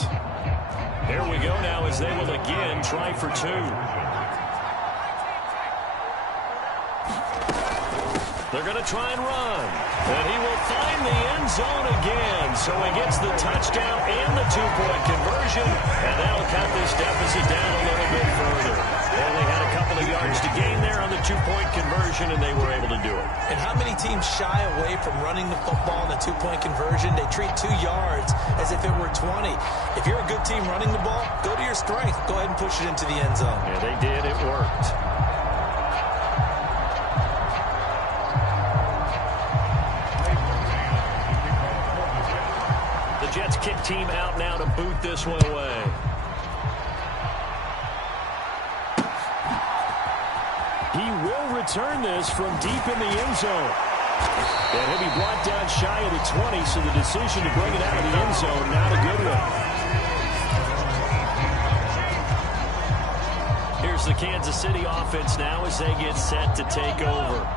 Here we go now as they will again try for two. They're going to try and run. And he will find the end zone again. So he gets the touchdown and the two-point conversion. And that'll cut this deficit down a little bit further. They only had a couple of yards to gain there on the two-point conversion, and they were able to do it. And how many teams shy away from running the football in the two-point conversion? They treat 2 yards as if it were 20. If you're a good team running the ball, go to your strength. Go ahead and push it into the end zone. Yeah, they did. It worked. Jets kick team out now to boot this one away. He will return this from deep in the end zone. And he'll be brought down shy of the 20, so the decision to bring it out of the end zone, not a good one. Here's the Kansas City offense now as they get set to take over.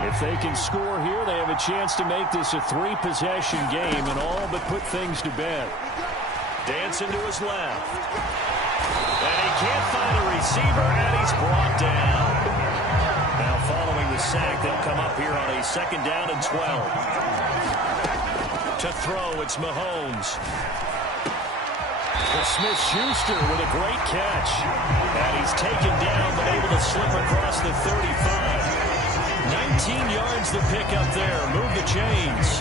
If they can score here, they have a chance to make this a 3-possession game and all but put things to bed. Dancing to his left. And he can't find a receiver, and he's brought down. Now following the sack, they'll come up here on a 2nd down and 12. To throw, it's Mahomes. Smith-Schuster with a great catch. And he's taken down, but able to slip across the 35. 19 yards to pick up there. Move the chains.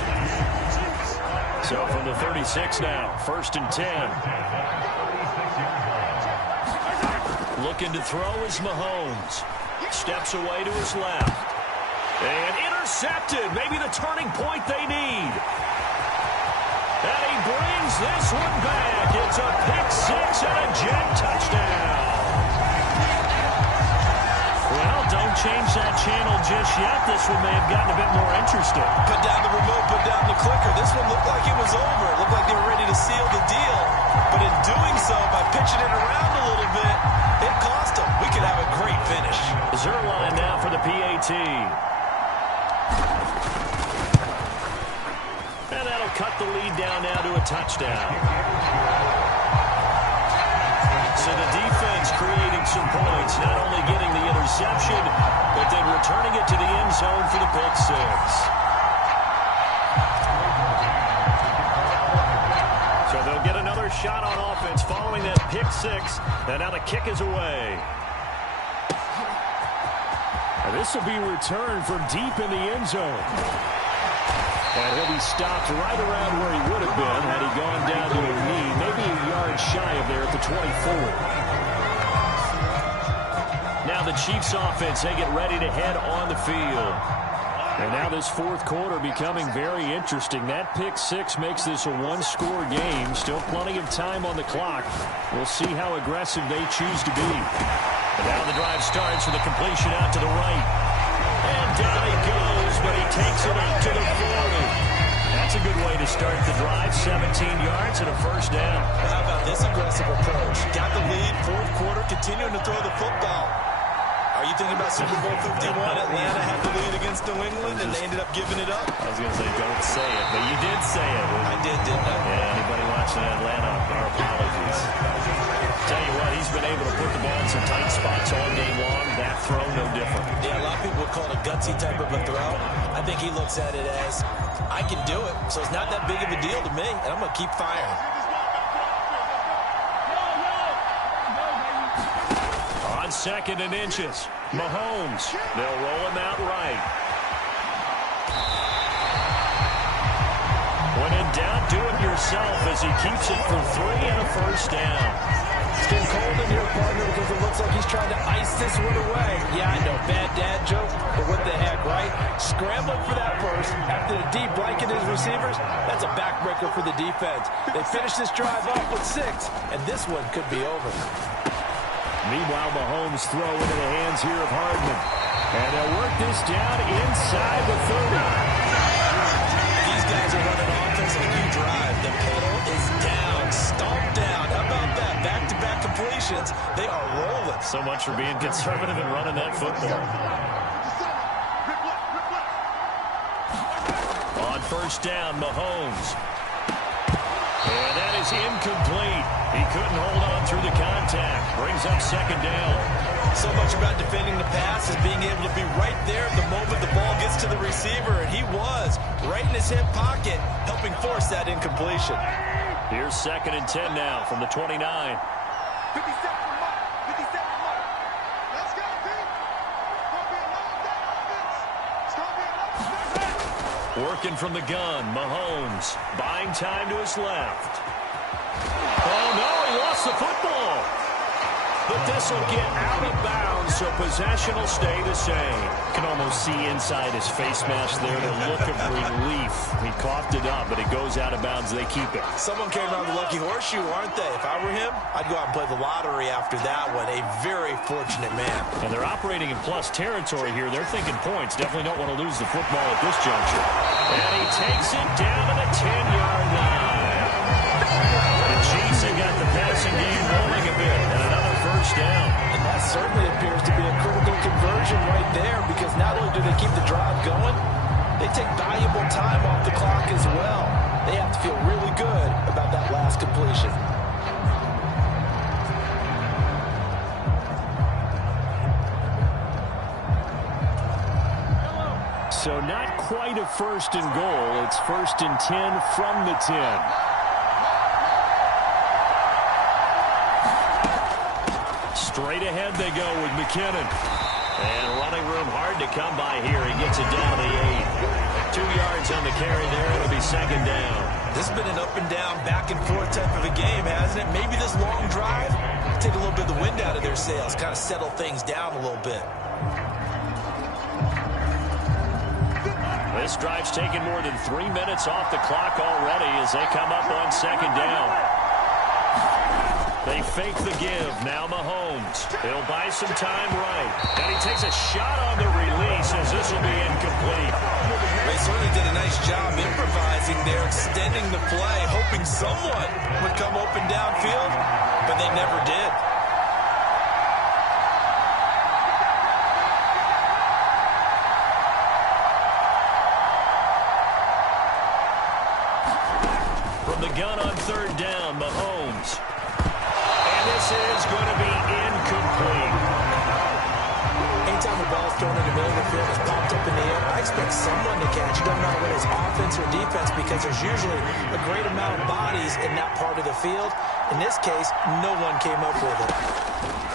So from the 36 now, 1st and 10. Looking to throw is Mahomes. Steps away to his left. And intercepted. Maybe the turning point they need. And he brings this one back. It's a pick six and a Jet touchdown. Well, don't change that channel just yet. This one may have gotten a bit more interesting. Put down the remote, put down the clicker. This one looked like it was over. It looked like they were ready to seal the deal. But in doing so, by pitching it around a little bit, it cost them. We could have a great finish. Zerline now for the PAT. And that'll cut the lead down now to a touchdown. So the defense creating some points, not only getting the interception, but then returning it to the end zone for the pick six. So they'll get another shot on offense following that pick six, and now the kick is away. And this will be returned from deep in the end zone. And he'll be stopped right around where he would have been had he gone down to a knee, maybe a yard shy of there at the 24. Now the Chiefs offense, they get ready to head on the field. And now this 4th quarter becoming very interesting. That pick six makes this a 1-score game. Still plenty of time on the clock. We'll see how aggressive they choose to be. And now the drive starts with a completion out to the right. And down he goes, but he takes it up to the 40. That's a good way to start the drive. 17 yards and a 1st down. How about this aggressive approach? Got the lead, 4th quarter, continuing to throw the football. Are you thinking about Super Bowl 51? Atlanta had the lead against New England, and they ended up giving it up. I was going to say, don't say it, but you did say it. I did, didn't I? Yeah, anybody watching Atlanta, our apologies. Tell you what, he's been able to put the ball in some tight spots all game long. That throw, no different. Yeah, a lot of people would call it a gutsy type of a throw. I think he looks at it as, I can do it, so it's not that big of a deal to me, and I'm going to keep firing. On 2nd and inches, Mahomes. They'll roll him out right. When in doubt, do it yourself as he keeps it for 3 and a 1st down. It's getting cold in here, partner, because it looks like he's trying to ice this one away. Yeah, I know, bad dad joke, but what the heck, right? Scrambling for that first after the deep blanket his receivers, that's a backbreaker for the defense. They finish this drive off with 6, and this one could be over. Meanwhile, Mahomes throw into the hands here of Hardman. And they'll work this down inside the 30. These guys are running offense like you drive. The pedal is down, stomped down. How about that? Back-to-back completions. They are rolling. So much for being conservative and running that football. On 1st down, Mahomes. And that is incomplete. He couldn't hold on through the contact. Brings up second down. So much about defending the pass is being able to be right there at the moment the ball gets to the receiver, and he was right in his hip pocket, helping force that incompletion. Here's second and 10 now from the 29. 57 mark. 57 mark. Let's go, Pete. It's going to be a long day offense. It's going to be a long day. Working from the gun, Mahomes buying time to his left. Oh, no, he lost the football. But this will get out of bounds, so possession will stay the same. You can almost see inside his face mask there the look of relief. He coughed it up, but it goes out of bounds. They keep it. Someone came around the lucky horseshoe, aren't they? If I were him, I'd go out and play the lottery after that one. A very fortunate man. And they're operating in plus territory here. They're thinking points. Definitely don't want to lose the football at this juncture. And he takes it down to the 10-yard line. The Chiefs have got the passing game rolling a bit. And another first down. And that certainly appears to be a critical conversion right there, because not only do they keep the drive going, they take valuable time off the clock as well. They have to feel really good about that last completion. So not quite a first and goal. It's first and 10 from the 10. Straight ahead they go with McKinnon. And running room hard to come by here. He gets it down to the 8. 2 yards on the carry there. It'll be second down. This has been an up and down, back and forth type of a game, hasn't it? Maybe this long drive, take a little bit of the wind out of their sails, kind of settle things down a little bit. This drive's taken more than 3 minutes off the clock already as they come up on second down. They fake the give. Now Mahomes. He'll buy some time right. And he takes a shot on the release as this will be incomplete. They certainly did a nice job improvising there, extending the play, hoping someone would come open downfield, but they never did. From the gun on third down, Mahomes. And this is going to be incomplete. Anytime the ball's thrown in the middle of the field, it's popped up in the air, I expect someone to catch it. Doesn't matter whether it's offense or defense, because there's usually a great amount of bodies in that part of the field. In this case, no one came up with it.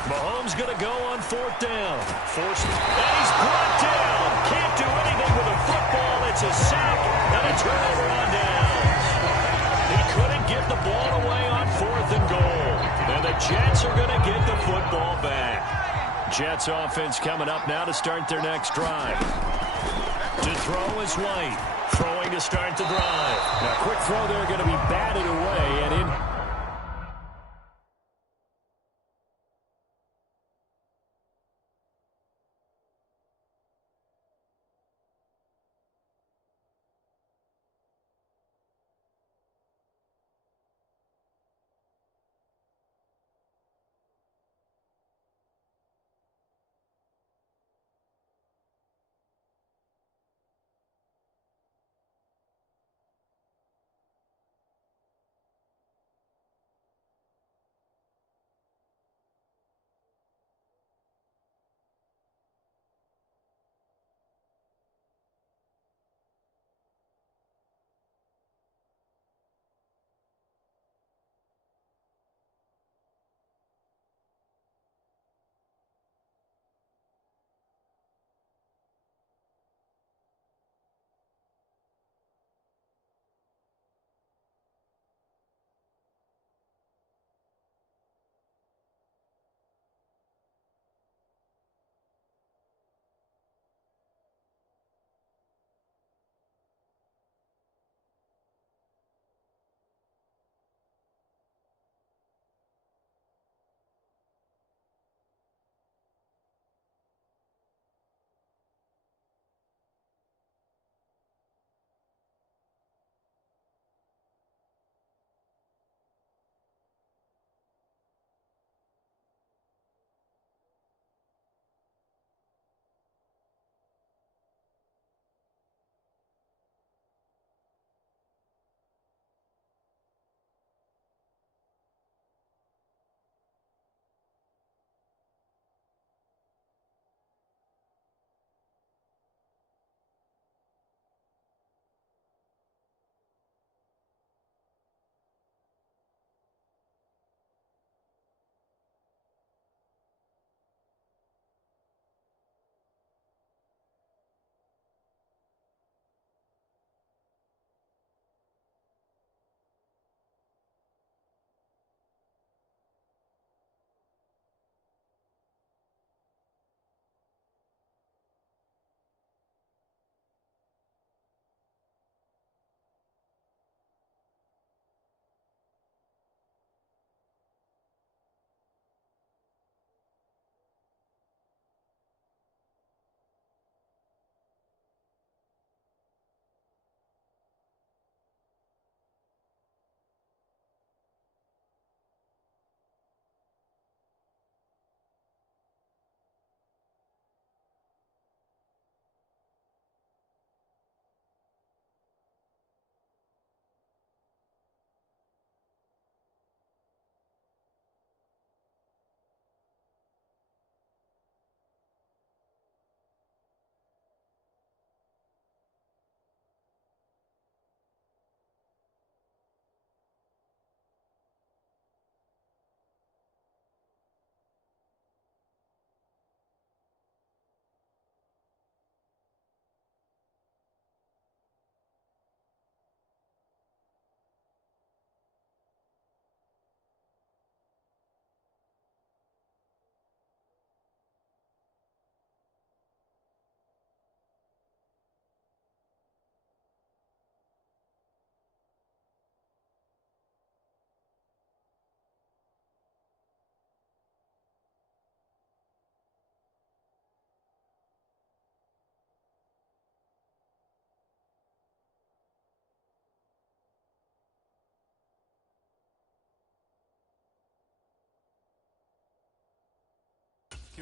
Mahomes going to go on fourth down. Forced, and he's brought down. Can't do anything with a football. It's a sack and a turnover on downs. He couldn't get the ball away on fourth and goal. And the Jets are going to get the football back. Jets offense coming up now to start their next drive. To throw is White. Throwing to start the drive. Now, quick throw there going to be batted away and in.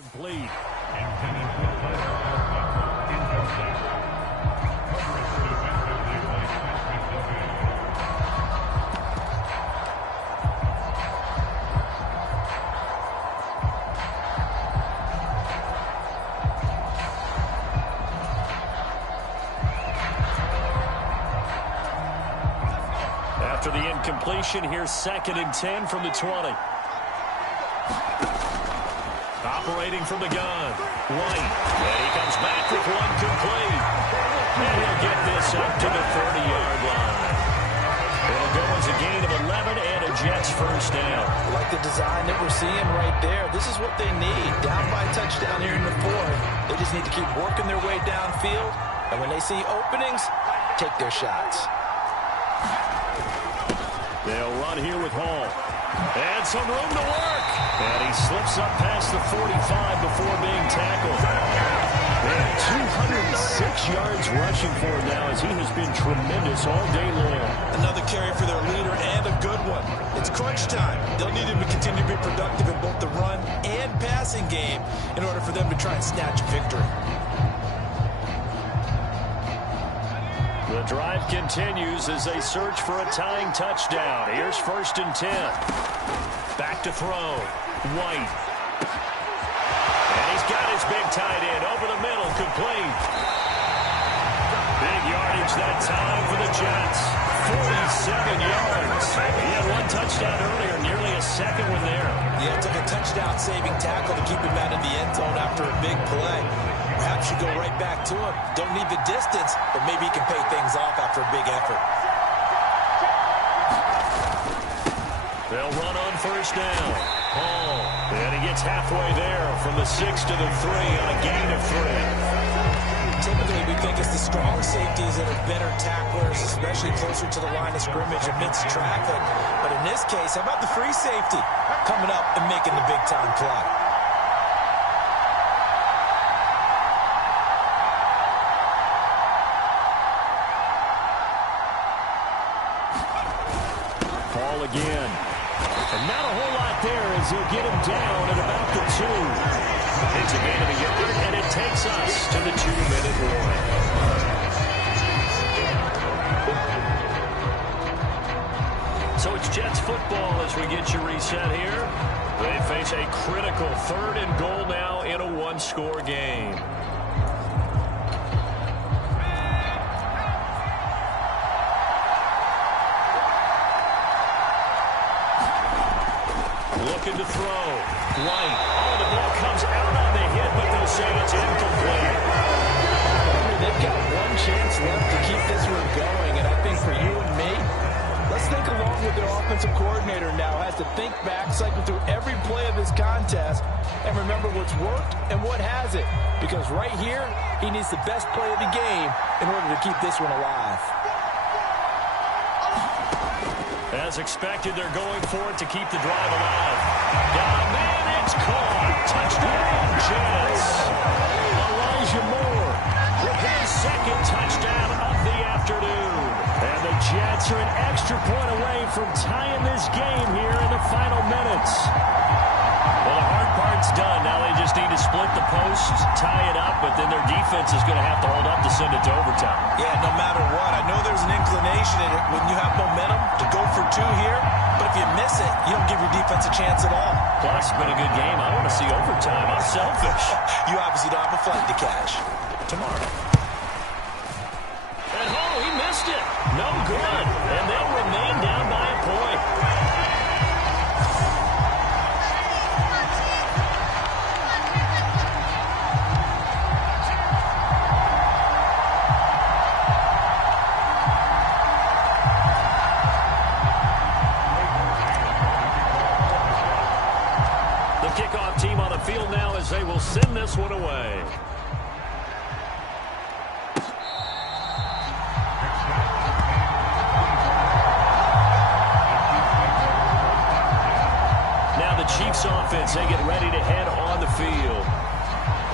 Complete. After the incompletion, here's 2nd and 10 from the 20. Operating from the gun. White. And he comes back with one complete. And he'll get this up to the 30-yard line. It'll go as a gain of 11 and a Jets first down. Like the design that we're seeing right there. This is what they need. Down by a touchdown here in the 4th. They just need to keep working their way downfield. And when they see openings, take their shots. They'll run here with Hall. And some room to work. And he slips up past the 45 before being tackled. Man, 206 yards rushing for him now as he has been tremendous all day long. Another carry for their leader and a good one. It's crunch time. They'll need him to continue to be productive in both the run and passing game in order for them to try and snatch a victory. The drive continues as they search for a tying touchdown. Here's 1st and 10. Back to throw. White. And he's got his big tight end over the middle, complete. Big yardage that time for the Jets. 47 yards. He had one touchdown earlier, nearly a second one there. Yeah, it took a touchdown-saving tackle to keep him out of the end zone after a big play. Perhaps you go right back to him. Don't need the distance, but maybe he can pay things off after a big effort. They'll run on 1st down. Hall. And he gets halfway there from the 6 to the 3 on a gain of 3. Typically, we think it's the strong safeties that are better tacklers, especially closer to the line of scrimmage amidst traffic. But in this case, how about the free safety coming up and making the big-time play? Ball again. And not a whole lot there as he'll get him down at about the 2. It's a gain of a yard, and it takes us to the 2-minute warning. So it's Jets football as we get you reset here. They face a critical 3rd and goal now in a 1-score game. Looking to throw. White. Oh, the ball comes out on the hit, but they'll say it's incomplete. They've got one chance left to keep this one going, and I think for you and me, let's think along with their offensive coordinator now. Has to think back, cycle through every play of this contest, and remember what's worked and what hasn't. Because right here, he needs the best play of the game in order to keep this one alive. As expected, they're going for it to keep the drive alive. Got a man, it's caught. Touchdown, Jets. Elijah Moore with his 2nd touchdown of the afternoon. And the Jets are an extra point away from tying this game here in the final minutes. Well, the hard part's done. Now they just need to split the posts, tie it up, but then their defense is going to have to hold up to send it to overtime. Yeah, no matter what. I know there's an inclination in it when you have momentum to go for 2 here, but if you miss it, you don't give your defense a chance at all. Plus, it's been a good game. I want to see overtime. I'm selfish. You obviously don't have a flight to catch. Tomorrow. And oh, he missed it. No good. And they'll remain down by a point. Kickoff team on the field now as they will send this one away. Now the Chiefs offense, they get ready to head on the field.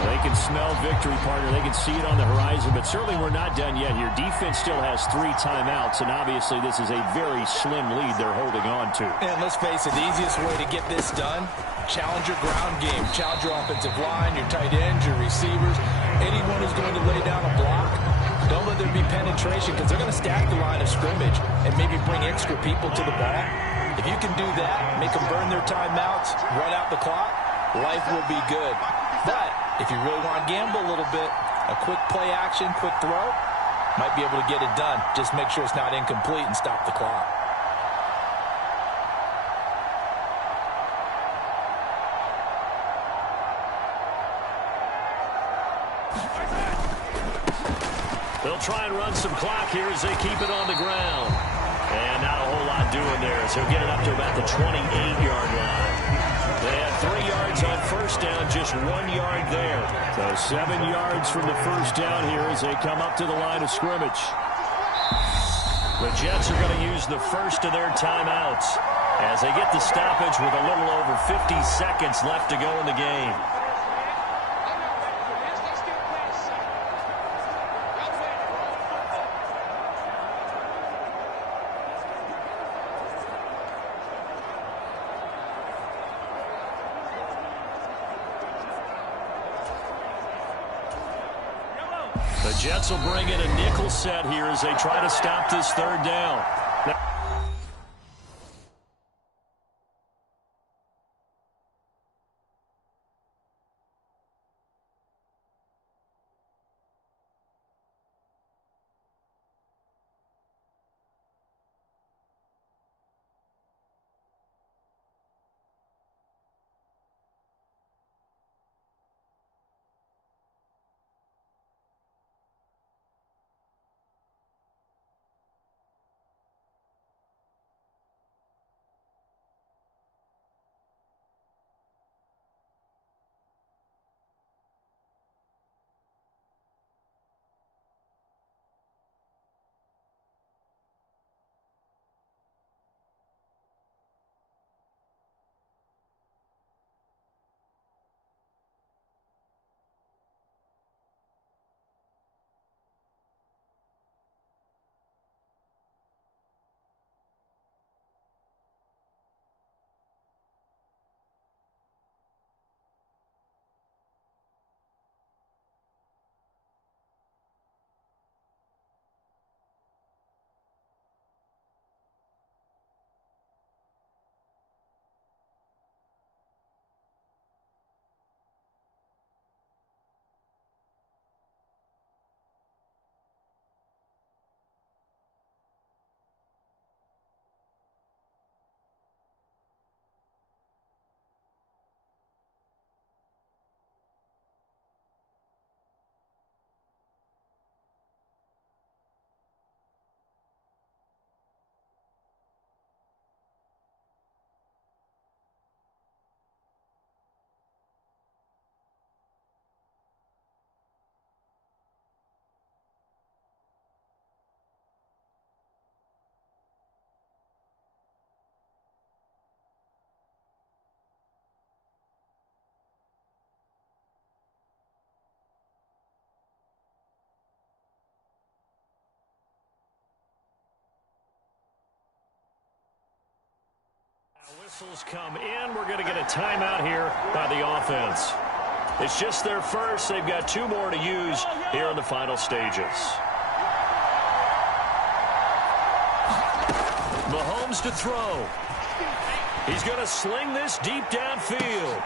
They can smell victory, partner. They can see it on the horizon, but certainly we're not done yet here. Defense still has 3 timeouts, and obviously this is a very slim lead they're holding on to. And let's face it, the easiest way to get this done, challenge your ground game. Challenge your offensive line, your tight ends, your receivers, anyone who's going to lay down a block. Don't let there be penetration because they're going to stack the line of scrimmage and maybe bring extra people to the ball. If you can do that, make them burn their timeouts, run out the clock, life will be good. But if you really want to gamble a little bit, a quick play action, quick throw, might be able to get it done. Just make sure it's not incomplete and stop the clock. They'll try and run some clock here as they keep it on the ground. And not a whole lot doing there as he'll get it up to about the 28-yard line. They had 3 yards on first down, just 1 yard there. So 7 yards from the first down here as they come up to the line of scrimmage. The Jets are going to use the first of their timeouts as they get the stoppage with a little over 50 seconds left to go in the game. The Jets will bring in a nickel set here as they try to stop this third down. Whistles come in. We're going to get a timeout here by the offense. It's just their first. They've got 2 more to use here in the final stages. Mahomes to throw. He's going to sling this deep downfield.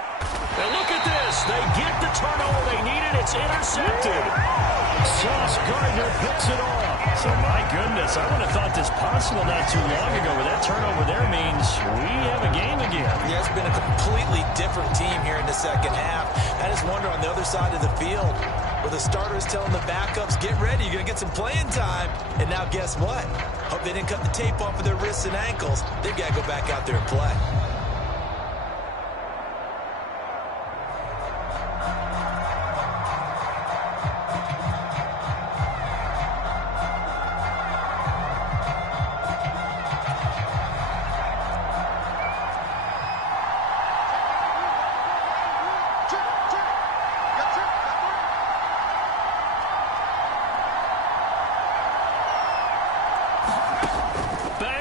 And look at this. They get the turnover they needed. It's intercepted. Sauce Gardner picks it off. So, my goodness, I would have thought this possible not too long ago, but that turnover there means we have a game again. Yeah, it's been a completely different team here in the second half. I just wonder on the other side of the field, where the starters telling the backups, get ready, you're going to get some playing time. And now guess what? Hope they didn't cut the tape off of their wrists and ankles. They've got to go back out there and play.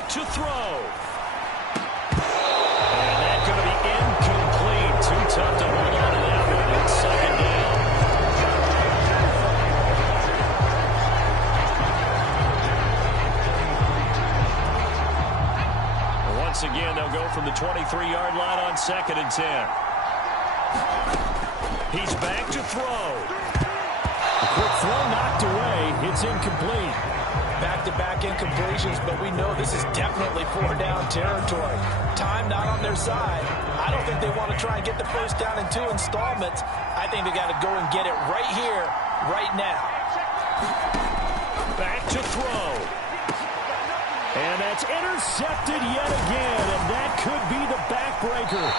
to throw. And that's going to be incomplete. Too tough to hold on to that one. It's second down. Once again, they'll go from the 23-yard line on 2nd and 10. He's back to throw. The quick throw knocked away. It's incomplete. Back-to-back incompletions, but we know this is definitely 4-down territory. Time not on their side. I don't think they want to try and get the first down in 2 installments. I think they got to go and get it right here, right now. Back to throw. And that's intercepted yet again, and that could be the backbreaker.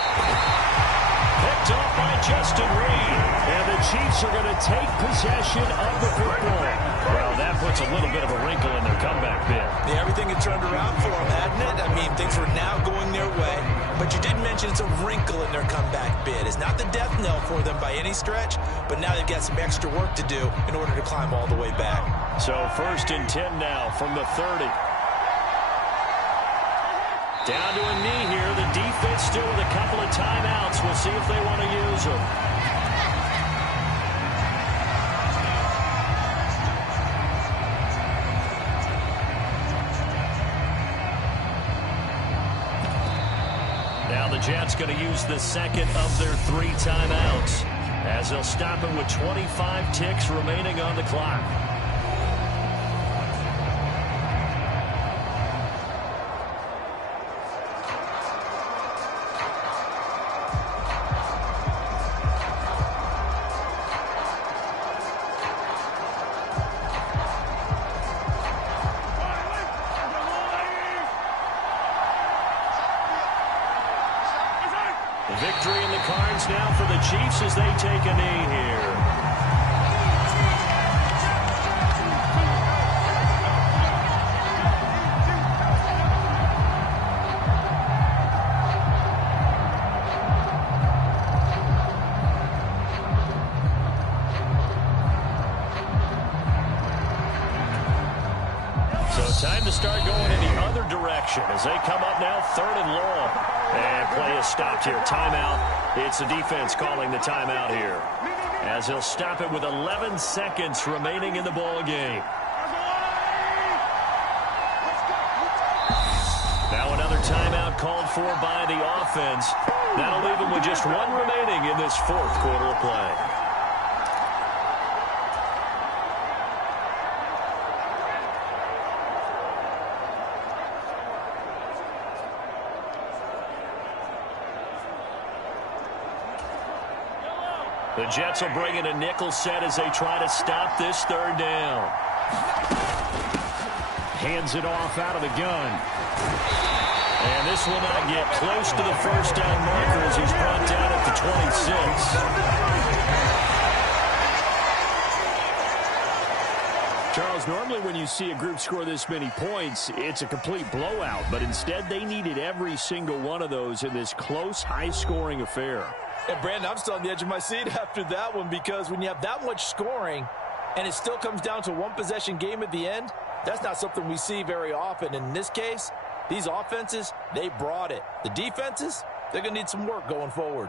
Picked off by Justin Reed. And the Chiefs are going to take possession of the football. Well, that puts a little bit of a wrinkle in their comeback bid. Yeah, everything had turned around for them, hadn't it? I mean, things were now going their way. But you did mention it's a wrinkle in their comeback bid. It's not the death knell for them by any stretch, but now they've got some extra work to do in order to climb all the way back. So 1st and 10 now from the 30. Down to a knee here. The defense still with a couple of timeouts. We'll see if they want to use them. Now the Jets going to use the second of their 3 timeouts as they'll stop it with 25 ticks remaining on the clock. Victory in the cards now for the Chiefs as they take a knee here. So time to start going in the other direction as they come up now 3rd and long. And play is stopped here. Timeout. It's the defense calling the timeout here as they'll stop it with 11 seconds remaining in the ball game. Now another timeout called for by the offense. That'll leave them with just 1 remaining in this 4th quarter of play. The Jets will bring in a nickel set as they try to stop this 3rd down. Hands it off out of the gun. And this will not get close to the first down marker as he's brought down at the 26. Charles, normally when you see a group score this many points, it's a complete blowout. But instead, they needed every single one of those in this close, high-scoring affair. And Brandon, I'm still on the edge of my seat after that one because when you have that much scoring and it still comes down to 1-possession game at the end, that's not something we see very often. In this case, these offenses, they brought it. The defenses, they're going to need some work going forward.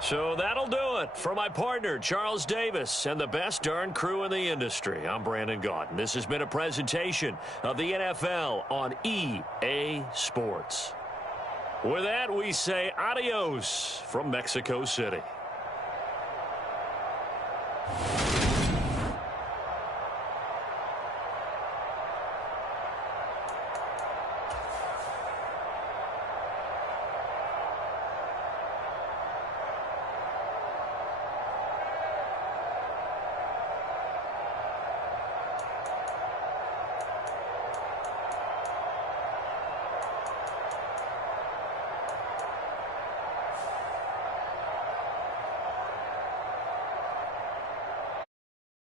So that'll do it for my partner, Charles Davis, and the best darn crew in the industry. I'm Brandon Gaudin. This has been a presentation of the NFL on EA Sports. With that, we say adios from Mexico City.